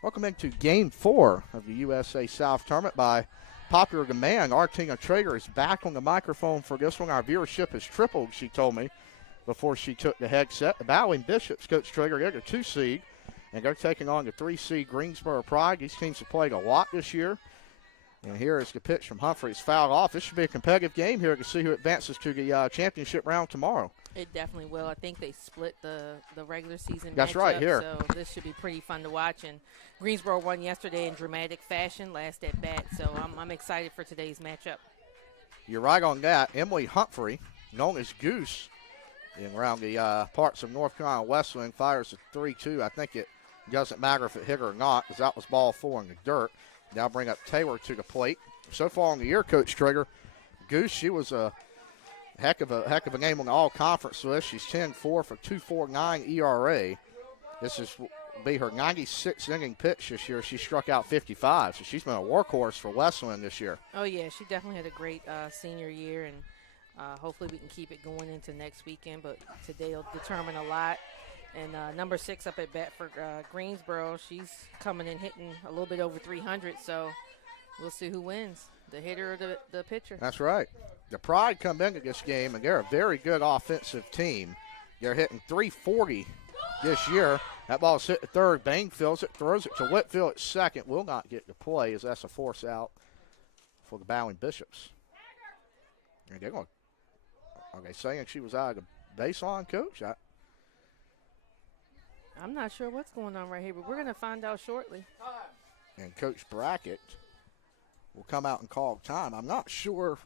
Welcome into Game 4 of the USA South Tournament. By popular demand, Artina Traeger is back on the microphone for this one. Our viewership has tripled, she told me, before she took the headset. The Bowling Bishops, Coach Traeger, they're the 2 seed, and they're taking on the 3 seed Greensboro Pride. These teams have played a lot this year. And here is the pitch from Humphrey. It's fouled off. This should be a competitive game here to see who advances to the championship round tomorrow. It definitely will. I think they split the regular season. That's right here. So this should be pretty fun to watch. And Greensboro won yesterday in dramatic fashion, last at bat. So I'm excited for today's matchup. You're right on that. Emily Humphrey, known as Goose, in around the parts of North Carolina Wesleyan, fires a 3-2. I think it doesn't matter if it hit her or not, because that was ball 4 in the dirt. Now bring up Taylor to the plate. So far in the year, Coach Traeger, Goose, she was a heck of a game on the all-conference list. She's 10-4 for 2.49 ERA. This will be her 96th inning pitch this year. She struck out 55, so she's been a workhorse for Wesleyan this year. Oh, yeah, she definitely had a great senior year, and hopefully we can keep it going into next weekend, but today will determine a lot. And number 6 up at bat for Greensboro, she's coming in hitting a little bit over 300, so we'll see who wins, the hitter or the pitcher. That's right. The Pride come into this game, and they're a very good offensive team. They're hitting 340 this year. That ball's hit to third. Bain fields it, throws it to Whitfield at second. Will not get the play as that's a force out for the Bowling Bishops. And they're going. Are they saying she was out of the baseline, Coach? I'm not sure what's going on right here, but we're going to find out shortly. And Coach Brackett will come out and call time. I'm not sure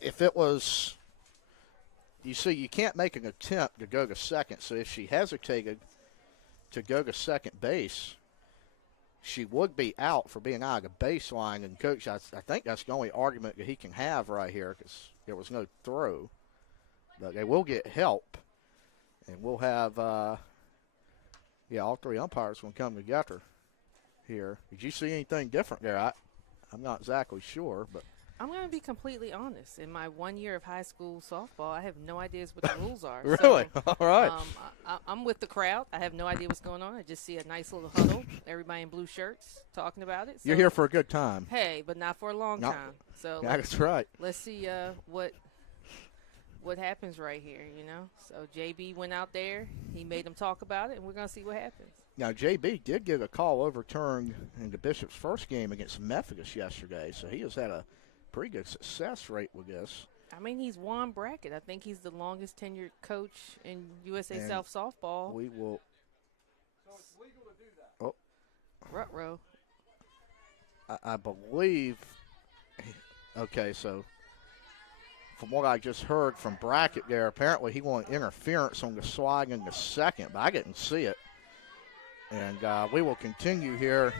if it was, you see, you can't make an attempt to go to second, so if she hesitated to go to second base, she would be out for being out of the baseline. And, Coach, I think that's the only argument that he can have right here because there was no throw. But they will get help, and we'll have all 3 umpires will come together here. Did you see anything different there? I'm not exactly sure, but I'm going to be completely honest. In my 1 year of high school softball, I have no idea what the rules are. Really? So, all right. I'm with the crowd. I have no idea what's going on. I just see a nice little huddle, everybody in blue shirts talking about it. So, you're here for a good time. Hey, but not for a long time. So that's right. Let's see what happens right here, you know. So JB went out there. He made them talk about it, and we're going to see what happens. Now, JB did get a call overturned in the Bishop's first game against Methodist yesterday, so he has had a pretty good success rate with this. I mean, he's won bracket. I think he's the longest tenured coach in USA South softball. We will. So it's legal to do that. Oh. Ruh-roh. I believe. Okay, so from what I just heard from Brackett there, apparently he wanted interference on the slide in the second, but I didn't see it. And we will continue here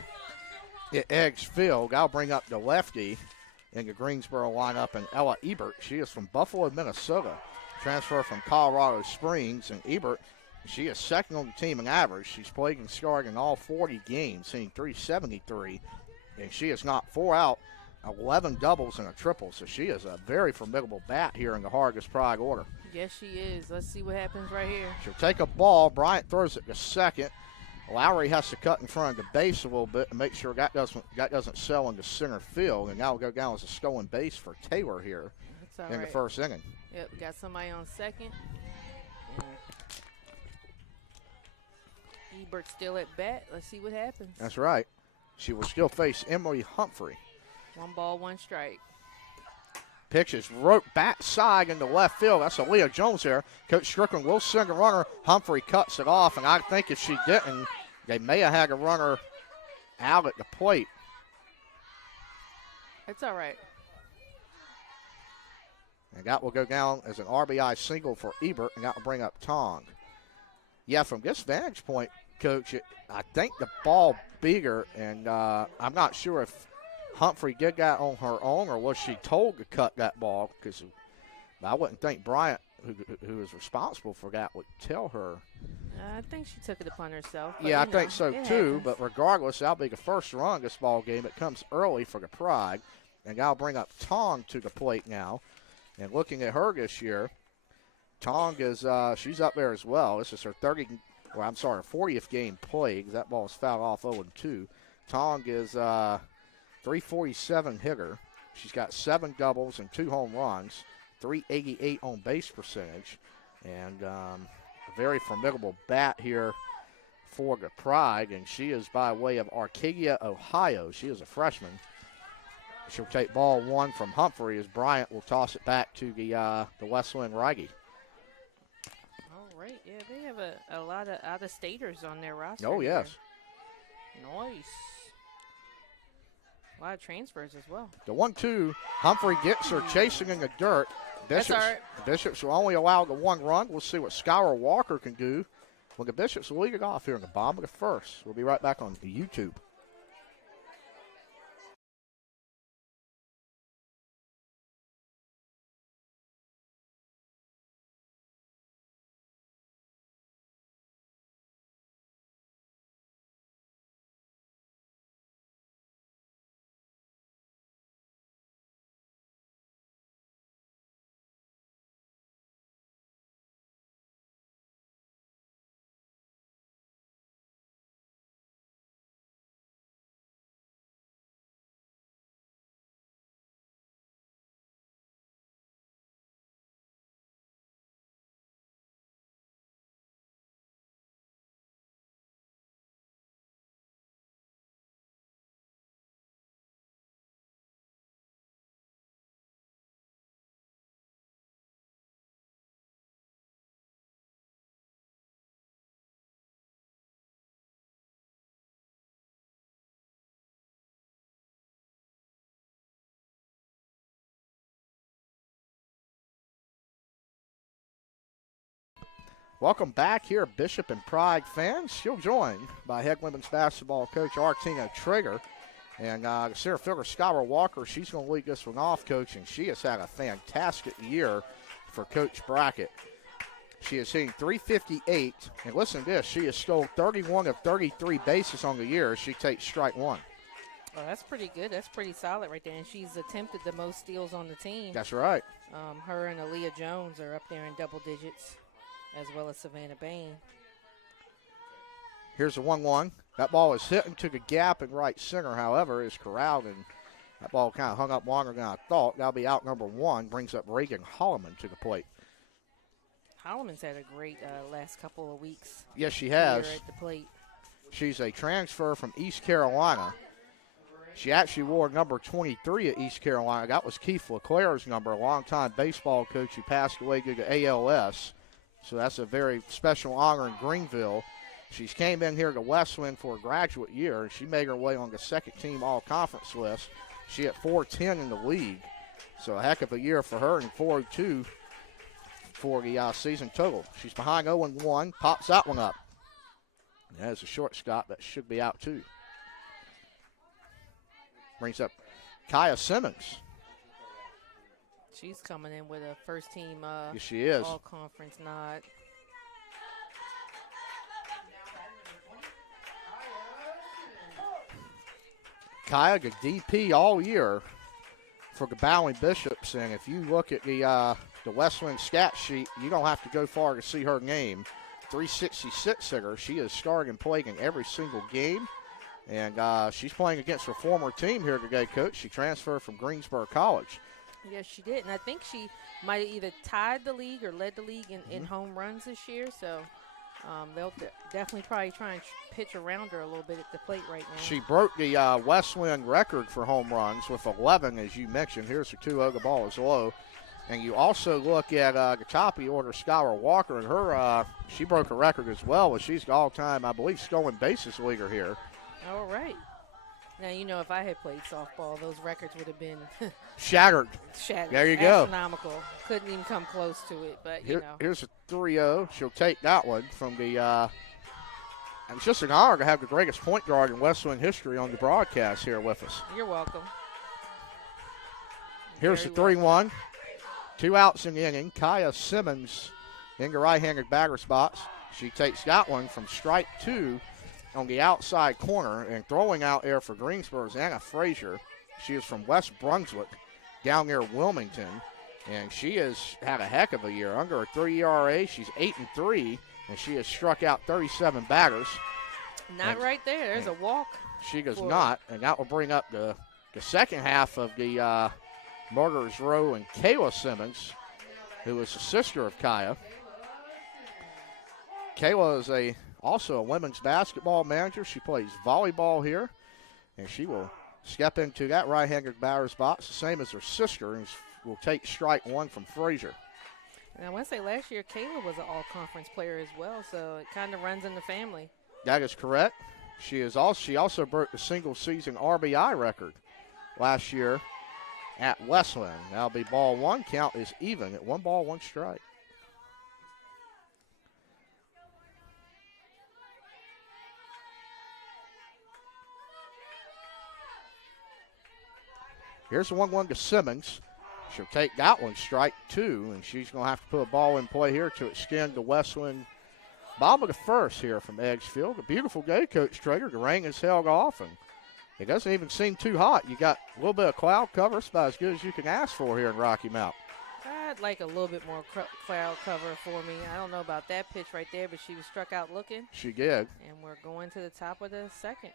at Eggs Field. I'll bring up the lefty in the Greensboro lineup, and Ella Ebert. She is from Buffalo, Minnesota, transfer from Colorado Springs. And Ebert, she is second on the team in average. She's played and scored in all 40 games, hitting .373, and she has knocked 4 out, 11 doubles and a triple. So she is a very formidable bat here in the Hargis Pride order. Yes, she is. Let's see what happens right here. She'll take a ball. Bryant throws it to second. Lowry has to cut in front of the base a little bit and make sure that doesn't sell into center field, and now will go down as a stolen base for Taylor here in the first inning. Yep, we got somebody on second. Ebert still at bat. Let's see what happens. That's right. She will still face Emily Humphrey. 1 ball, 1 strike. Pitch is roped back side into left field. That's Aaliyah Jones there. Coach Strickland will send a runner. Humphrey cuts it off, and I think if she didn't, they may have had a runner out at the plate. It's all right. And that will go down as an RBI single for Ebert, and that will bring up Tong. Yeah, from this vantage point, Coach, I think the ball bigger, and I'm not sure if Humphrey did that on her own, or was she told to cut that ball? Because I wouldn't think Bryant, who is responsible for that, would tell her. I think she took it upon herself. Yeah, I think so too. Happens. But regardless, that'll be the first run of this ball game. It comes early for the Pride, and I'll bring up Tong to the plate now. And looking at her this year, Tong is she's up there as well. This is her Well, I'm sorry, 40th game played, 'cause that ball's fouled off 0-2. Tong is 347 hitter. She's got 7 doubles and 2 home runs, 388 on base percentage, and a very formidable bat here for the Pride, and she is by way of Arcadia, Ohio. She is a freshman. She'll take ball 1 from Humphrey as Bryant will toss it back to the Wesleyan Righty. All right, yeah, they have a lot of out-of-staters on their roster. Oh, yes. Nice. A lot of transfers as well. The 1-2, Humphrey gets her chasing in the dirt. That's all right. Bishops will only allow the 1 run. We'll see what Skylar Walker can do when the Bishops will lead it off here in the bottom of the first. We'll be right back on the YouTube. Welcome back here, Bishop and Pride fans. She'll join by head women's basketball coach Artina Traeger. And center fielder Skylar Walker, she's going to lead this one off, Coach, and she has had a fantastic year for Coach Brackett. She is hitting .358, and listen to this, she has stole 31 of 33 bases on the year as she takes strike 1. Oh, that's pretty good. That's pretty solid right there. And she's attempted the most steals on the team. That's right. Her and Aaliyah Jones are up there in double digits, as well as Savannah Bain. Here's a 1-1. That ball is hit into the gap in right center, however, is corralled, and that ball kind of hung up longer than I thought. That'll be out number 1, brings up Reagan Holloman to the plate. Holloman's had a great last couple of weeks. Yes, she has. Here at the plate. She's a transfer from East Carolina. She actually wore number 23 at East Carolina. That was Keith LeClaire's number, a longtime baseball coach who passed away due to ALS. So that's a very special honor in Greenville. She's came in here to Wesleyan for a graduate year, and she made her way on the second-team all-conference list. She at 410 in the league. So a heck of a year for her, and 402 for the season total. She's behind 0-1, pops that one up. There's a shortstop that should be out too. Brings up Kaya Simmons. She's coming in with a first-team Yes, she is. all-conference nod. Kaya, the DP all year for the Bowling Bishops, and if you look at the Wesleyan stat sheet, you don't have to go far to see her name. 366 hitter. She is starting and playing in every single game, and she's playing against her former team here today, Coach. She transferred from Greensboro College. Yes, she did, and I think she might have either tied the league or led the league in home runs this year, so they'll definitely probably try and pitch around her a little bit at the plate right now. She broke the Wesleyan record for home runs with 11, as you mentioned. Here's her 2-0. The ball is low. And you also look at the top of the order, Skylar Walker, and her she broke a record as well, but she's the all-time, I believe, stolen bases leader here. All right. Now, you know, if I had played softball, those records would have been Shattered. There you go. Astronomical. Couldn't even come close to it, but, you know. Here's a 3-0. She'll take that one from the and it's just an honor to have the greatest point guard in Wesleyan history on the broadcast here with us. You're welcome. Here's the 3-1. 2 outs in the inning. Kaya Simmons in the right-handed batter's box. She takes that one from strike 2 on the outside corner, and throwing out there for Greensboro is Anna Frazier. She is from West Brunswick down near Wilmington, and she has had a heck of a year. Under a 3 ERA, she's 8-3, and she has struck out 37 batters. Not right there. There's a walk. She does not, and that will bring up the second half of the Murderers Row and Kayla Simmons, who is the sister of Kaya. Kayla is also a women's basketball manager. She plays volleyball here, and she will step into that right-handed batter's box, the same as her sister, and will take strike one from Frazier. And I want to say last year Kayla was an all-conference player as well, so it kind of runs in the family. That is correct. She also broke the single-season RBI record last year at Wesleyan. That'll be ball one. Count is even at 1 ball, 1 strike. Here's the 1-1 to Simmons. She'll take that one, strike 2, and she's going to have to put a ball in play here to extend the Wesleyan bottom of the first here from Edgefield. A beautiful day, Coach Traeger. The rain is held off, and it doesn't even seem too hot. You got a little bit of cloud cover. It's about as good as you can ask for here in Rocky Mount. I'd like a little bit more cloud cover for me. I don't know about that pitch right there, but she was struck out looking. She did. And we're going to the top of the second.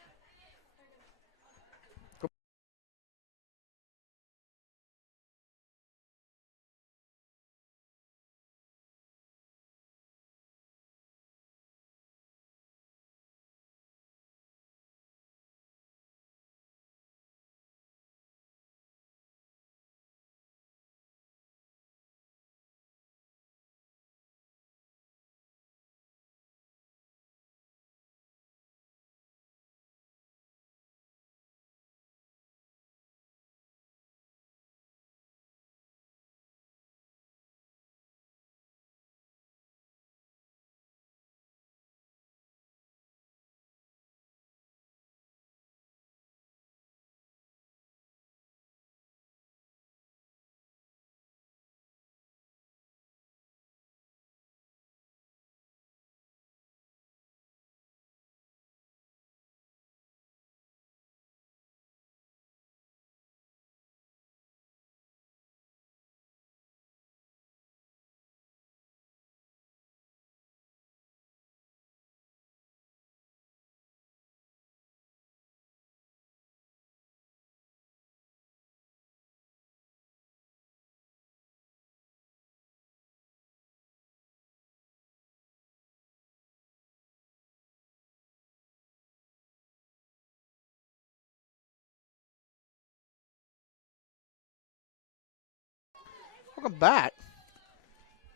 Welcome back.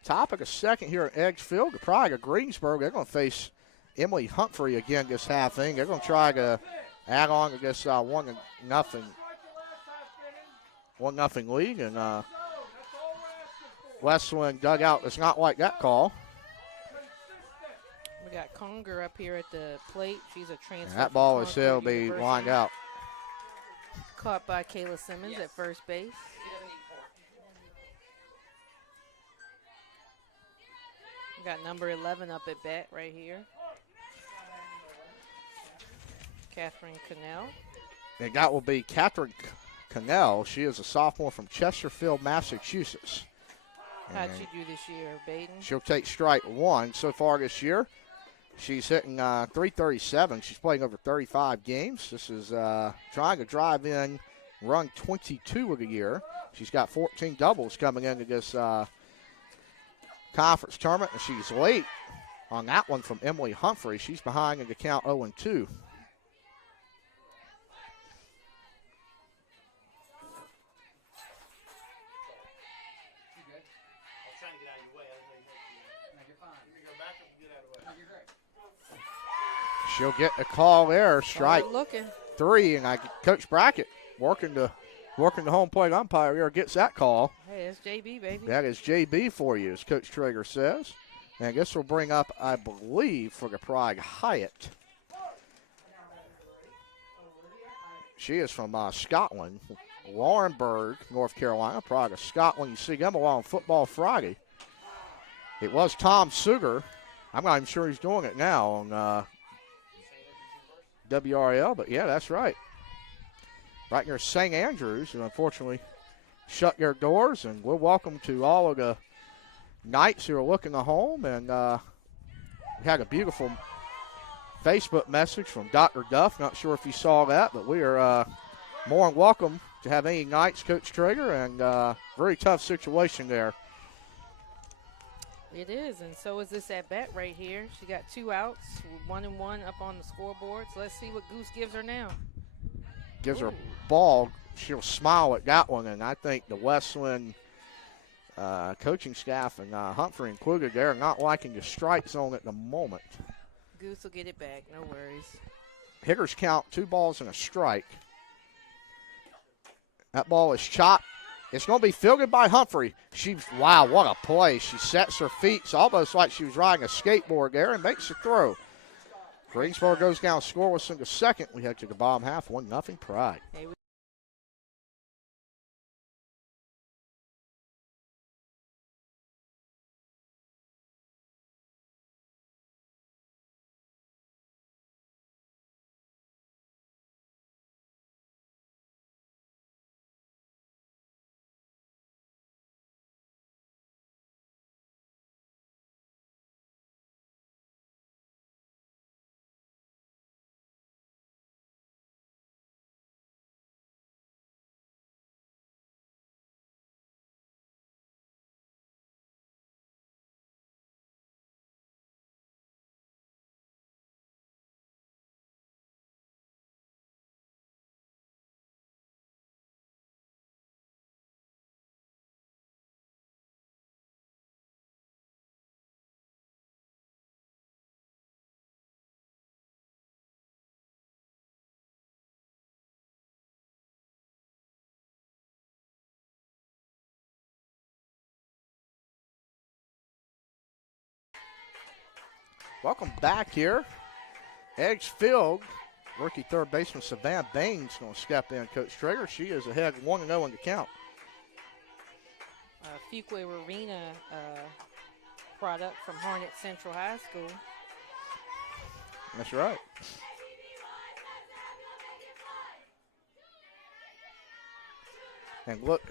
Top of the second here at Edgefield. The Pride of Greensboro, they're going to face Emily Humphrey again this half inning. They're going to try to add on to this 1-0 lead. And Wesleyan dugout does not like that call. We got Conger up here at the plate. She's a transfer. And that ball is still be lined out. Caught by Kayla Simmons at first base. We got number 11 up at bat right here. Catherine Cannell. And that will be Catherine Cannell. She is a sophomore from Chesterfield, Massachusetts. How'd she do this year, Baden? She'll take strike one so far this year. She's hitting .337. She's playing over 35 games. This is trying to drive in run 22 of the year. She's got 14 doubles coming into this conference tournament, and she's late on that one from Emily Humphrey. She's behind in the count 0-2. She'll get a call there, strike 3, and Coach Brackett working the home plate umpire here gets that call. Hey, it's JB, baby. That is JB for you, as Coach Traeger says. And this will bring up, I believe, for the Pride, Hyatt. She is from Scotland, Laurenburg, North Carolina. Pride of Scotland. You see them along Football Friday. It was Tom Sugar. I'm not even sure he's doing it now on WRL, but yeah, that's right. Right near St. Andrews, who unfortunately shut their doors, and we're welcome to all of the Knights who are looking to home, and We had a beautiful Facebook message from Dr. Duff. Not sure if you saw that, but we are more than welcome to have any nights, Coach Traeger, and very tough situation there. It is, and so is this at bat right here. She got 2 outs, 1 and 1 up on the scoreboard. So let's see what Goose gives her now. Gives her Ooh. a ball. She'll smile at that one, and I think the Wesleyan coaching staff and Humphrey included, they're not liking the strike zone at the moment. Goose will get it back, no worries. Hitters count 2 balls and a strike. That ball is chopped. It's going to be fielded by Humphrey. Wow, what a play. She sets her feet. It's almost like she was riding a skateboard there and makes a throw. Greensboro goes down scoreless in the second. We head to the bottom half, 1-0 Pride. Hey, Welcome back here. Edge field. Rookie third baseman Savannah Baines going to step in, Coach Traeger. She is ahead 1-0 in the count. Fuquay Arena product from Harnett Central High School. That's right. And look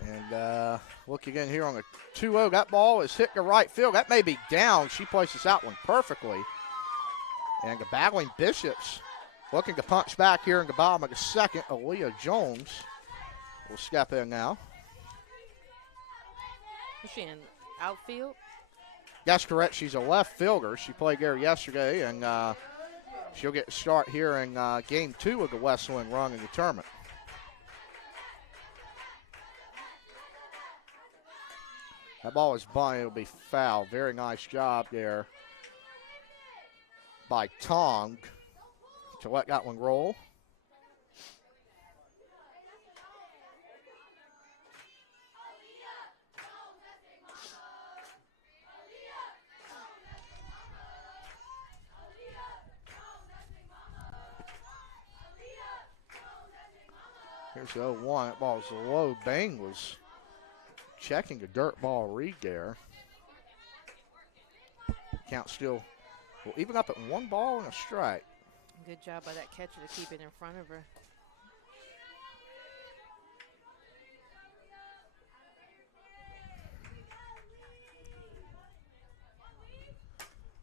again here on the 2-0. That ball is hit to right field. That may be down. She places that one perfectly. And the battling Bishops looking to punch back here in the bottom of the second. Aaliyah Jones will step in now. Is she in outfield? That's correct. She's a left fielder. She played there yesterday, and she'll get a start here in game 2 of the Wesleyan run in the tournament. That ball is bunted. It'll be foul. Very nice job there by Tong to let that one roll. Here's the 0-1. That ball was low. Bang was checking a dirt ball read there. Count still will even up at 1 ball and a strike. Good job by that catcher to keep it in front of her.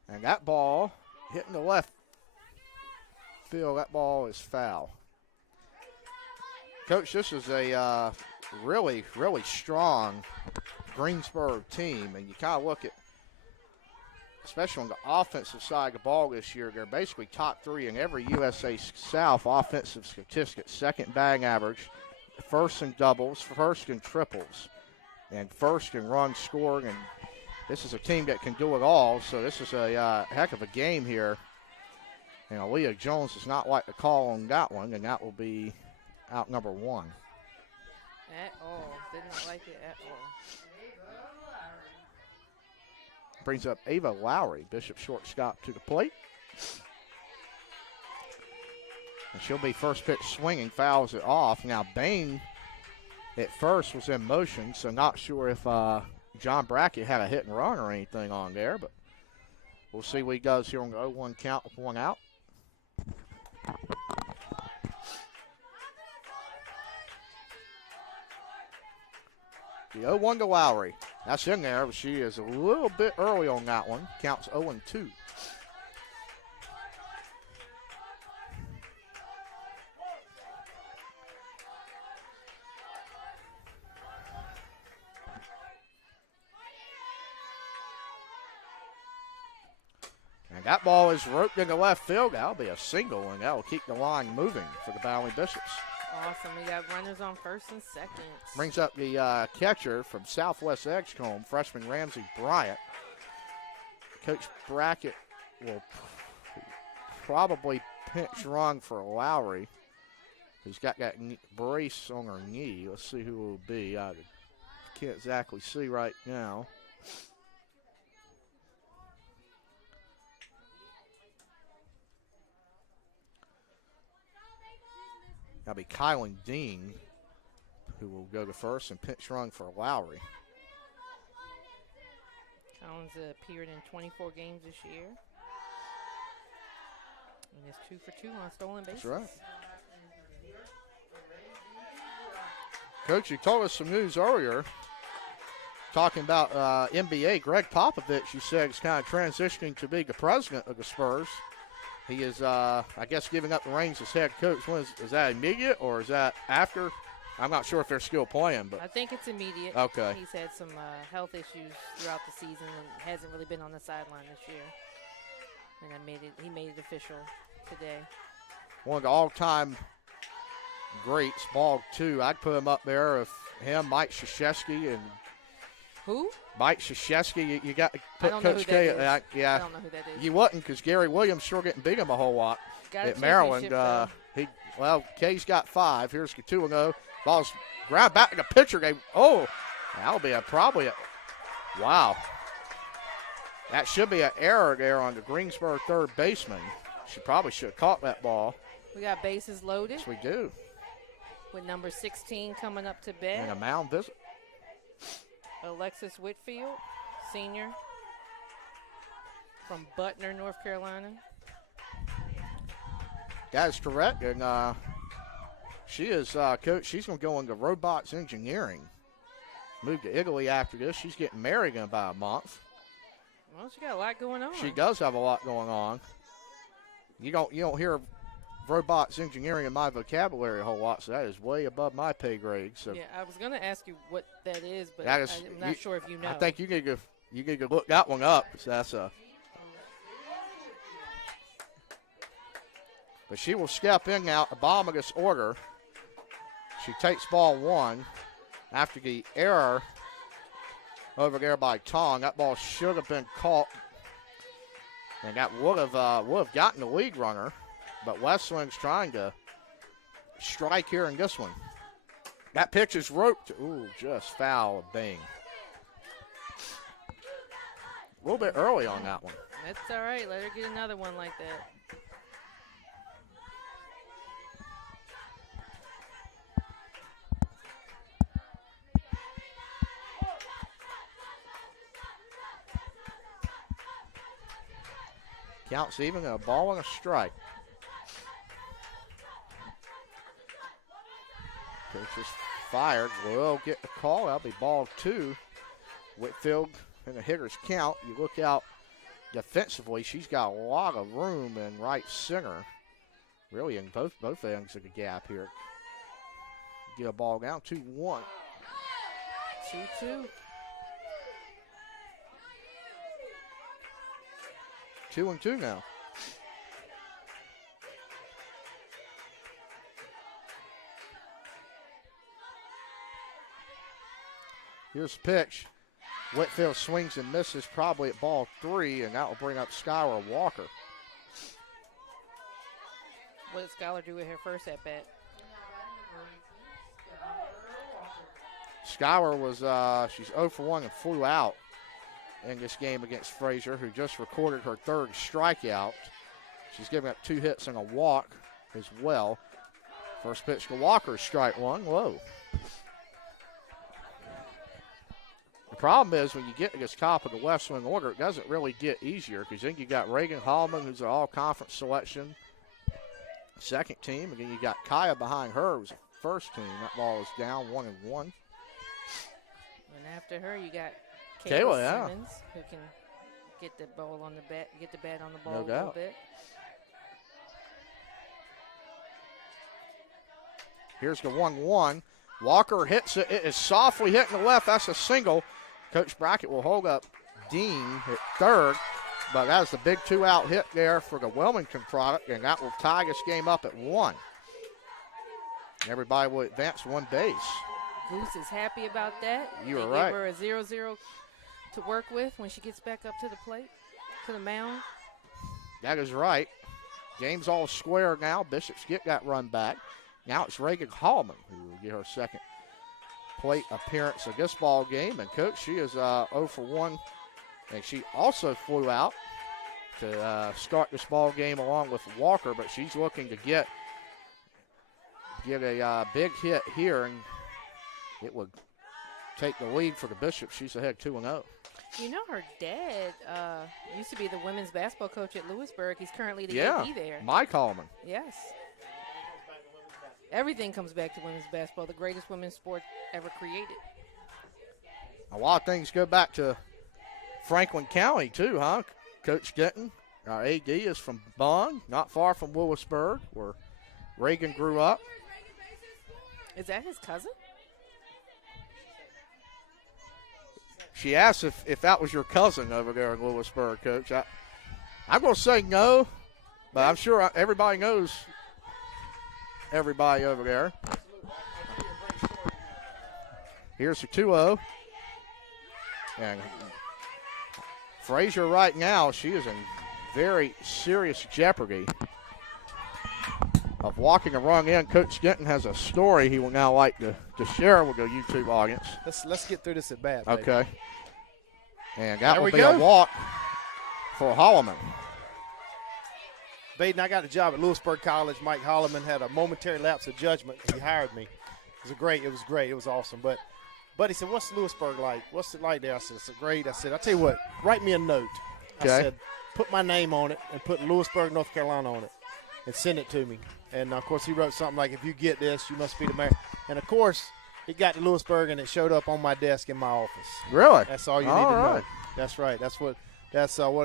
And that ball hitting the left field. That ball is foul. Coach, this is a really, really strong Greensboro team, and you kind of look at, especially on the offensive side of the ball this year, they're basically top 3 in every USA South offensive statistics. Second batting average, first in doubles, first in triples, and first in runs scored. And this is a team that can do it all, so this is a heck of a game here. And Aaliyah Jones does not like the call on that one, and that will be out number 1. At all. Did not like it at all. Brings up Ava Lowry, Bishop shortstop, to the plate. And she'll be first pitch swinging, fouls it off. Now Bain at first was in motion, so not sure if John Brackett had a hit and run or anything on there, but we'll see what he does here on the 0-1 count with 1 out. The 0-1 to Lowry. That's in there, but she is a little bit early on that one. Counts 0-2. And that ball is roped into left field. That'll be a single, and that'll keep the line moving for the Bowling Bishops. Awesome. We got runners on first and second. Brings up the catcher from Southwest Edgecombe, freshman Ramsey Bryant. Coach Brackett will probably pinch run for Lowry, who's got that brace on her knee. Let's see who it will be. I can't exactly see right now. That'll be Kylan Dean, who will go to first and pinch run for Lowry. Collins appeared in 24 games this year. And is 2 for 2 on stolen bases. That's right. Coach, you told us some news earlier talking about NBA. Greg Popovich, you said, is kind of transitioning to be the president of the Spurs. He is, I guess, giving up the reins as head coach. Is that immediate or is that after? I'm not sure if they're still playing, but I think it's immediate. Okay. He's had some health issues throughout the season and hasn't really been on the sideline this year. And he made it official today. One of the all-time greats, ball 2. I'd put him up there if him, Mike Krzyzewski, and who? Mike Krzyzewski. You got to put Coach K. Yeah, I don't know who that is. You wouldn't, because Gary Williams sure getting beat him a whole lot Got a at Maryland. K's got 5. Here's Katuano. Ball's ground back to the pitcher. That'll be wow. That should be an error there on the Greensboro third baseman. She probably should have caught that ball. We got bases loaded. Yes, we do. With number 16 coming up to bat. And a mound visit. Alexis Whitfield, senior from Butner, North Carolina. That is correct. And she is, coach, she's going to go into robots engineering. Move to Italy after this. She's getting married in about a month. Well, she got a lot going on. She does have a lot going on. You don't hear robots engineering in my vocabulary a whole lot, so that is way above my pay grade. So yeah, I was going to ask you what that is, but that is, I'm not sure if you know. I think you need to look that one up. So that's a. But she will step in now, Abominous order. She takes ball 1 after the error over there by Tong. That ball should have been caught, and that would have gotten the lead runner. But Wesleyan's trying to strike here in this one. That pitch is roped. Ooh, just foul. Bang. A little bit early on that one. That's all right. Let her get another one like that. Counts even, a ball and a strike. Coach is fired. Will get the call. That'll be ball 2. Whitfield in the hitter's count. You look out defensively, she's got a lot of room in right center. Really in both ends of the gap here. Get a ball down, 2-1. 2-2. 2-2 now. Here's the pitch. Whitfield swings and misses, probably at ball 3, and that will bring up Skylar Walker. What did Skylar do with her first at bat? Skylar was, she's 0 for 1 and flew out in this game against Frazier, who just recorded her 3rd strikeout. She's giving up 2 hits and a walk as well. First pitch to Walker, strike 1. Whoa. The problem is when you get to this top of the left swing order, it doesn't really get easier because then you got Reagan Hallman, who's an all-conference selection, second team, and then you got Kaya behind her, who's a first team. That ball is down 1-1. And after her, you got Kayla, yeah, Simmons, who can get the ball on the bat, get the bat on the ball No a little doubt. bit. Here's the 1-1. Walker hits it. It is softly hitting the left. That's a single. Coach Brackett will hold up Dean at third. but that was the big 2-out hit there for the Wilmington product, and that will tie this game up at 1. Everybody will advance 1 base. Goose is happy about that. You are They right. give her a 0-0 to work with when she gets back up to the plate, to the mound. That is right. Game's all square now. Bishops get that run back. Now it's Reagan Hallman who will get her second plate appearance of this ball game. And, Coach, she is 0 for 1. And she also flew out to start this ball game along with Walker, but she's looking to get a big hit here, and it would take the lead for the Bishops. She's ahead 2-0. You know, her dad used to be the women's basketball coach at Lewisburg. He's currently the Yeah, AD there. Mike Hallman. Yes. Everything comes back to women's basketball, the greatest women's sport ever created. A lot of things go back to Franklin County, too, huh? Coach Denton, our AD, is from Bond, not far from Lewisburg, where Reagan grew up. Is that his cousin? She asked if that was your cousin over there in Lewisburg, Coach. I'm going to say no, but I'm sure everybody knows everybody over there. Here's the 2-0. And Frazier right now, she is in very serious jeopardy of walking a run in. Coach Denton has a story he will now like to share with the YouTube audience. Let's get through this at bat. Okay. And that There will we be go. a walk for Holloman. Baden, I got a job at Lewisburg College. Mike Holloman had a momentary lapse of judgment. He hired me. It was great. It was awesome. But he said, "What's Lewisburg like? What's it like there?" I said, "It's great." I said, "I'll tell you what. Write me a note." Okay. I said, "Put my name on it and put Lewisburg, North Carolina on it, and send it to me." And of course, he wrote something like, "If you get this, you must be the mayor." And of course, it got to Lewisburg and it showed up on my desk in my office. Really? That's all you need All to know. right. That's right. That's what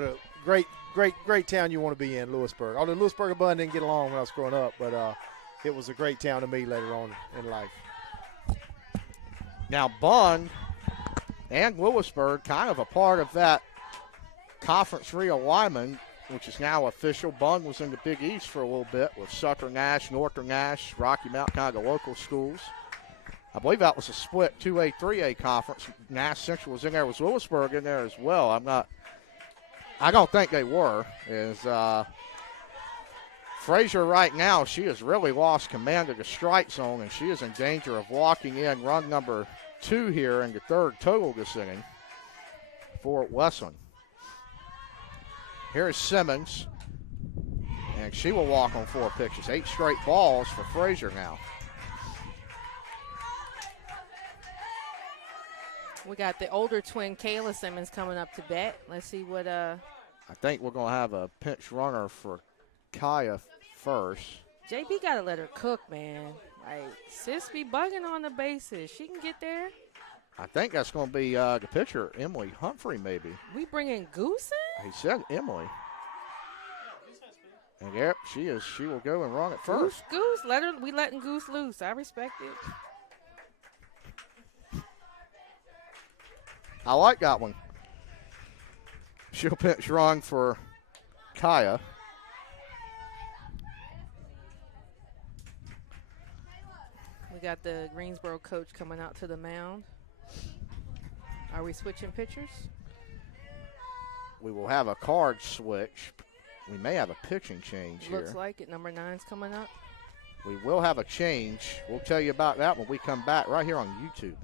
a great town you want to be in, Lewisburg. Although Lewisburg and Bun didn't get along when I was growing up, but it was a great town to me later on in life. Now, Bond and Lewisburg kind of a part of that conference realignment, which is now official. Bond was in the Big East for a little bit with Sutter Nash, Northern Nash, Rocky Mount, kind of the local schools. I believe that was a split 2A, 3A conference. Nash Central was in there. Was Lewisburg in there as well? I don't think they were. Frazier right now, she has really lost command of the strike zone, and she is in danger of walking in run number 2 here in the third total this inning for Wesleyan. Here's Simmons, and she will walk on 4 pitches. 8 straight balls for Frazier now. We got the older twin, Kayla Simmons, coming up to bat. Let's see what I think we're going to have a pinch runner for Kaya first. JB got to let her cook, man. Like, sis be bugging on the bases. She can get there. I think that's going to be the pitcher, Emily Humphrey, maybe. We bringing Goose in? He said Emily. And yep, she is. She will go and run it first. Goose. We letting Goose loose. I respect it. I like that one. She'll pitch run for Kaya. We got the Greensboro coach coming out to the mound. Are we switching pitchers? We will have a card switch. We may have a pitching change here. Looks like it. Number 9's coming up. We will have a change. We'll tell you about that when we come back right here on YouTube.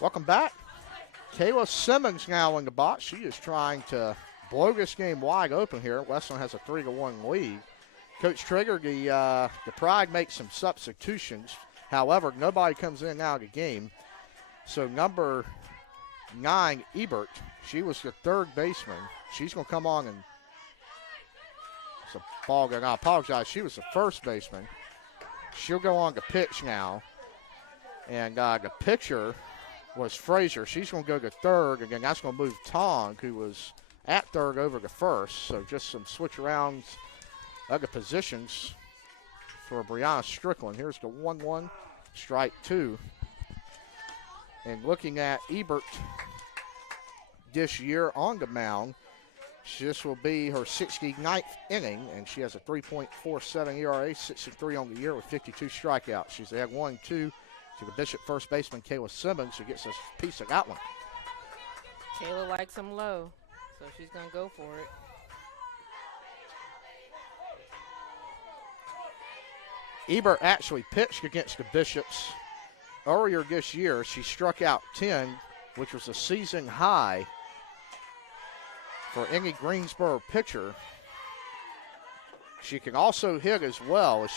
Welcome back. Kayla Simmons now in the box. She is trying to blow this game wide open here. Wesleyan has a 3-1 lead. Coach Trigger, the Pride makes some substitutions. However, nobody comes in now of the game. So number 9, Ebert, she was the third baseman. She's going to come on and it's a ball game. I apologize. She was the first baseman. She'll go on to pitch now. And the pitcher was Frazier. She's going to go to third, and then that's going to move Tong, who was at third, over to first. So just some switch arounds, other positions for Brianna Strickland. Here's the 1-1, strike 2. And looking at Ebert this year on the mound, this will be her 69th inning, and she has a 3.47 ERA, 6-3 on the year with 52 strikeouts. She's had 1-2 to the Bishop first baseman, Kayla Simmons, who gets a piece of that one. Kayla likes them low, so she's going to go for it. Ebert actually pitched against the Bishops earlier this year. She struck out 10, which was a season high for any Greensboro pitcher. She can also hit as well, as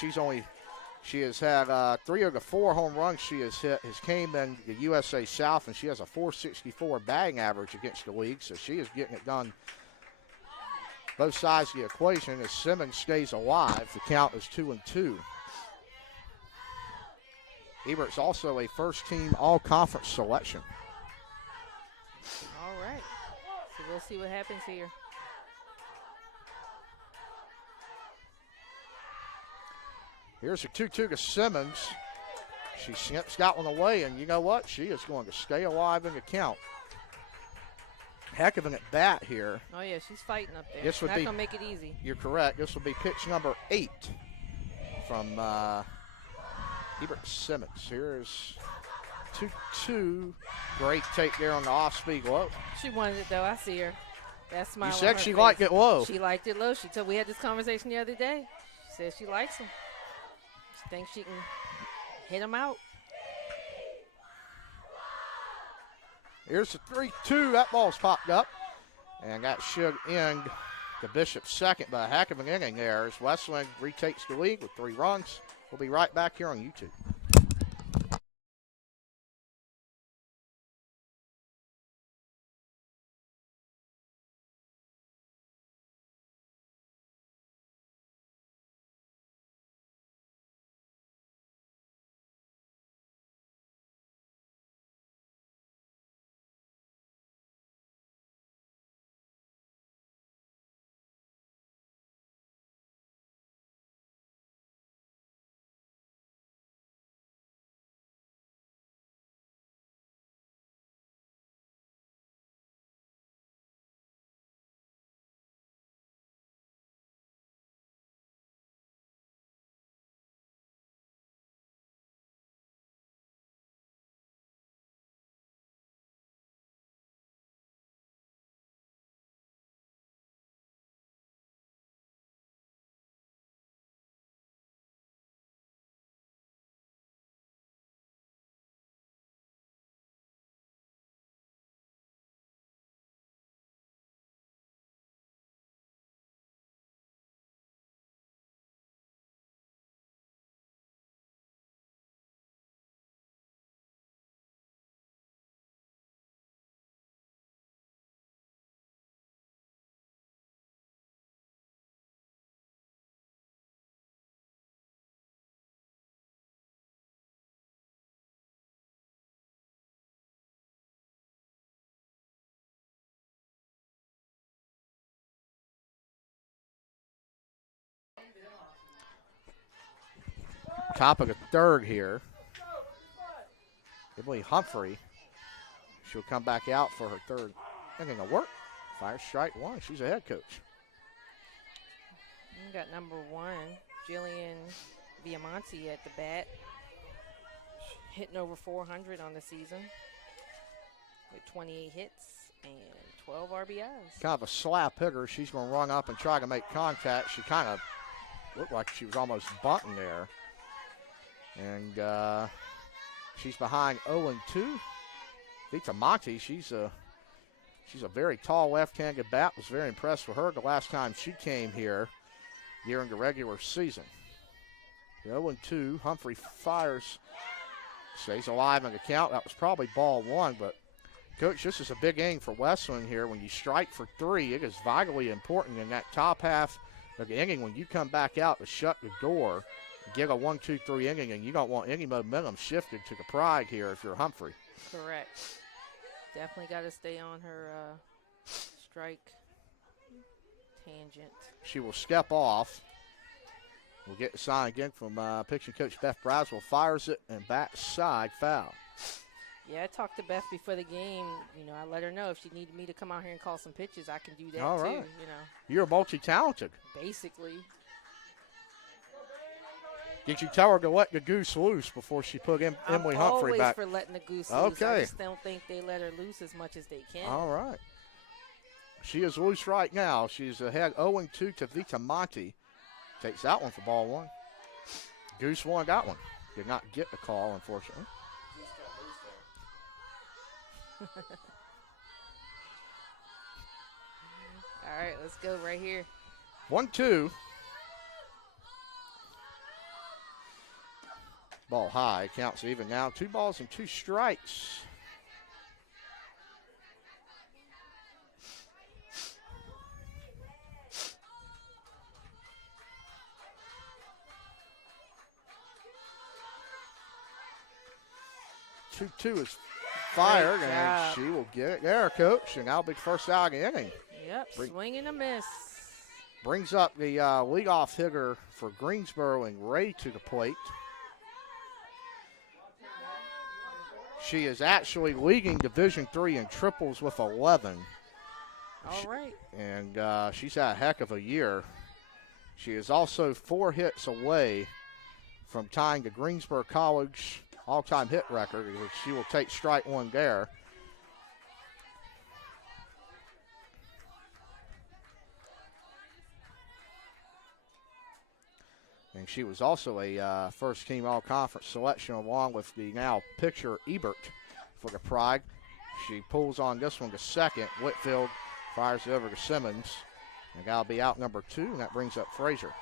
she has had 3 of the 4 home runs she has hit has came in the USA South, and she has a .464 batting average against the league, so she is getting it done both sides of the equation as Simmons stays alive. The count is 2-2. Ebert's also a first-team all-conference selection. All right. So we'll see what happens here. Here's a 2-2 to Simmons. She snips that one away, and you know what? She is going to stay alive in the count. Heck of an at bat here. Oh, yeah, she's fighting up there. This would Not be, going to make it easy. You're correct. This will be pitch number 8 from Ebert Simmons. Here's 2-2. Great take there on the off-speed low. She wanted it, though. I see her. That smile. You on said her she face. liked it low. She liked it low. We had this conversation the other day. She said she likes them. She thinks she can hit them out. Here's the 3-2. That ball's popped up. And that should end the Bishop's second, but a heck of an inning there as Wesleyan retakes the lead with 3 runs. We'll be right back here on YouTube. Top of the third here. Emily Humphrey. She'll come back out for her third inning of work. Fire strike 1. She's a head coach. We got number 1, Jillian Viamonte at the bat. Hitting over 400 on the season with 28 hits and 12 RBIs. Kind of a slap hitter. She's going to run up and try to make contact. She kind of looked like she was almost bunting there. And she's behind 0-2. Vita Monte, she's a very tall left-handed bat. Was very impressed with her the last time she came here during the regular season. 0-2. Humphrey fires, stays alive in the count. That was probably ball one, but Coach, this is a big inning for Wesleyan here. When you strike for 3, it is vitally important in that top half of the inning when you come back out to shut the door, get a 1-2-3 inning, and you don't want any momentum shifted to the Pride here if you're Humphrey. Correct. Definitely got to stay on her strike tangent. She will step off. We'll get the sign again from pitching coach Beth Braswell. Fires it and backside foul. Yeah, I talked to Beth before the game. You know, I let her know if she needed me to come out here and call some pitches, I can do that All too. right. You know, You're multi-talented. basically. Did you tell her to let the goose loose before she put Emily Humphrey back? I'm always for letting the goose loose. Okay. I just don't think they let her loose as much as they can. All right. She is loose right now. She's ahead 0-2 to Vita Monte. Takes that one for ball one. Goose won that one. Did not get the call, unfortunately. All right, let's go right here. 1-2. Ball high. Counts even now. 2 balls and 2 strikes. Two is fired, Great and job. she will get it there, Coach. And that'll be the first out of the inning. Yep, swing and a miss. Brings up the leadoff hitter for Greensboro and Ray to the plate. She is actually leading Division III in triples with 11. All right. And she's had a heck of a year. She is also 4 hits away from tying the Greensboro College all-time hit record. She will take strike one there. And she was also a first-team all-conference selection along with the now pitcher Ebert for the Pride. She pulls on this one to second. Whitfield fires it over to Simmons. And that'll be out number 2, and that brings up Frazier.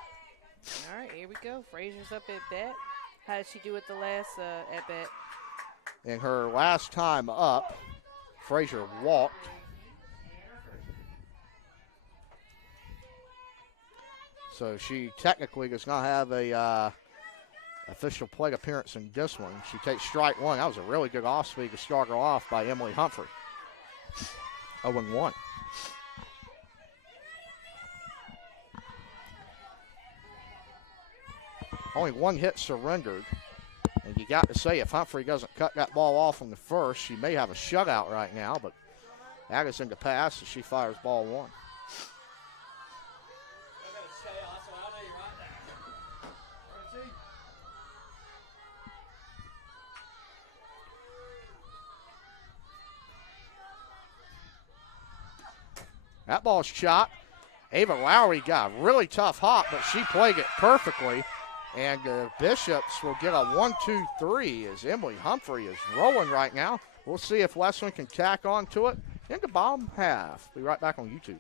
All right, here we go. Frazier's up at bat. How did she do at the last at bat? In her last time up, Frazier walked. So she technically does not have a official plate appearance in this one. She takes strike one. That was a really good off-speed to start her off by Emily Humphrey. 0-1. Only 1 hit surrendered. And you got to say, if Humphrey doesn't cut that ball off on the first, she may have a shutout right now, but that is in the pass as she fires ball 1. That ball's shot. Ava Lowry got a really tough hop, but she played it perfectly. And the Bishops will get a 1-2-3 as Emily Humphrey is rolling right now. We'll see if Wesleyan can tack on to it in the bottom half. Be right back on YouTube.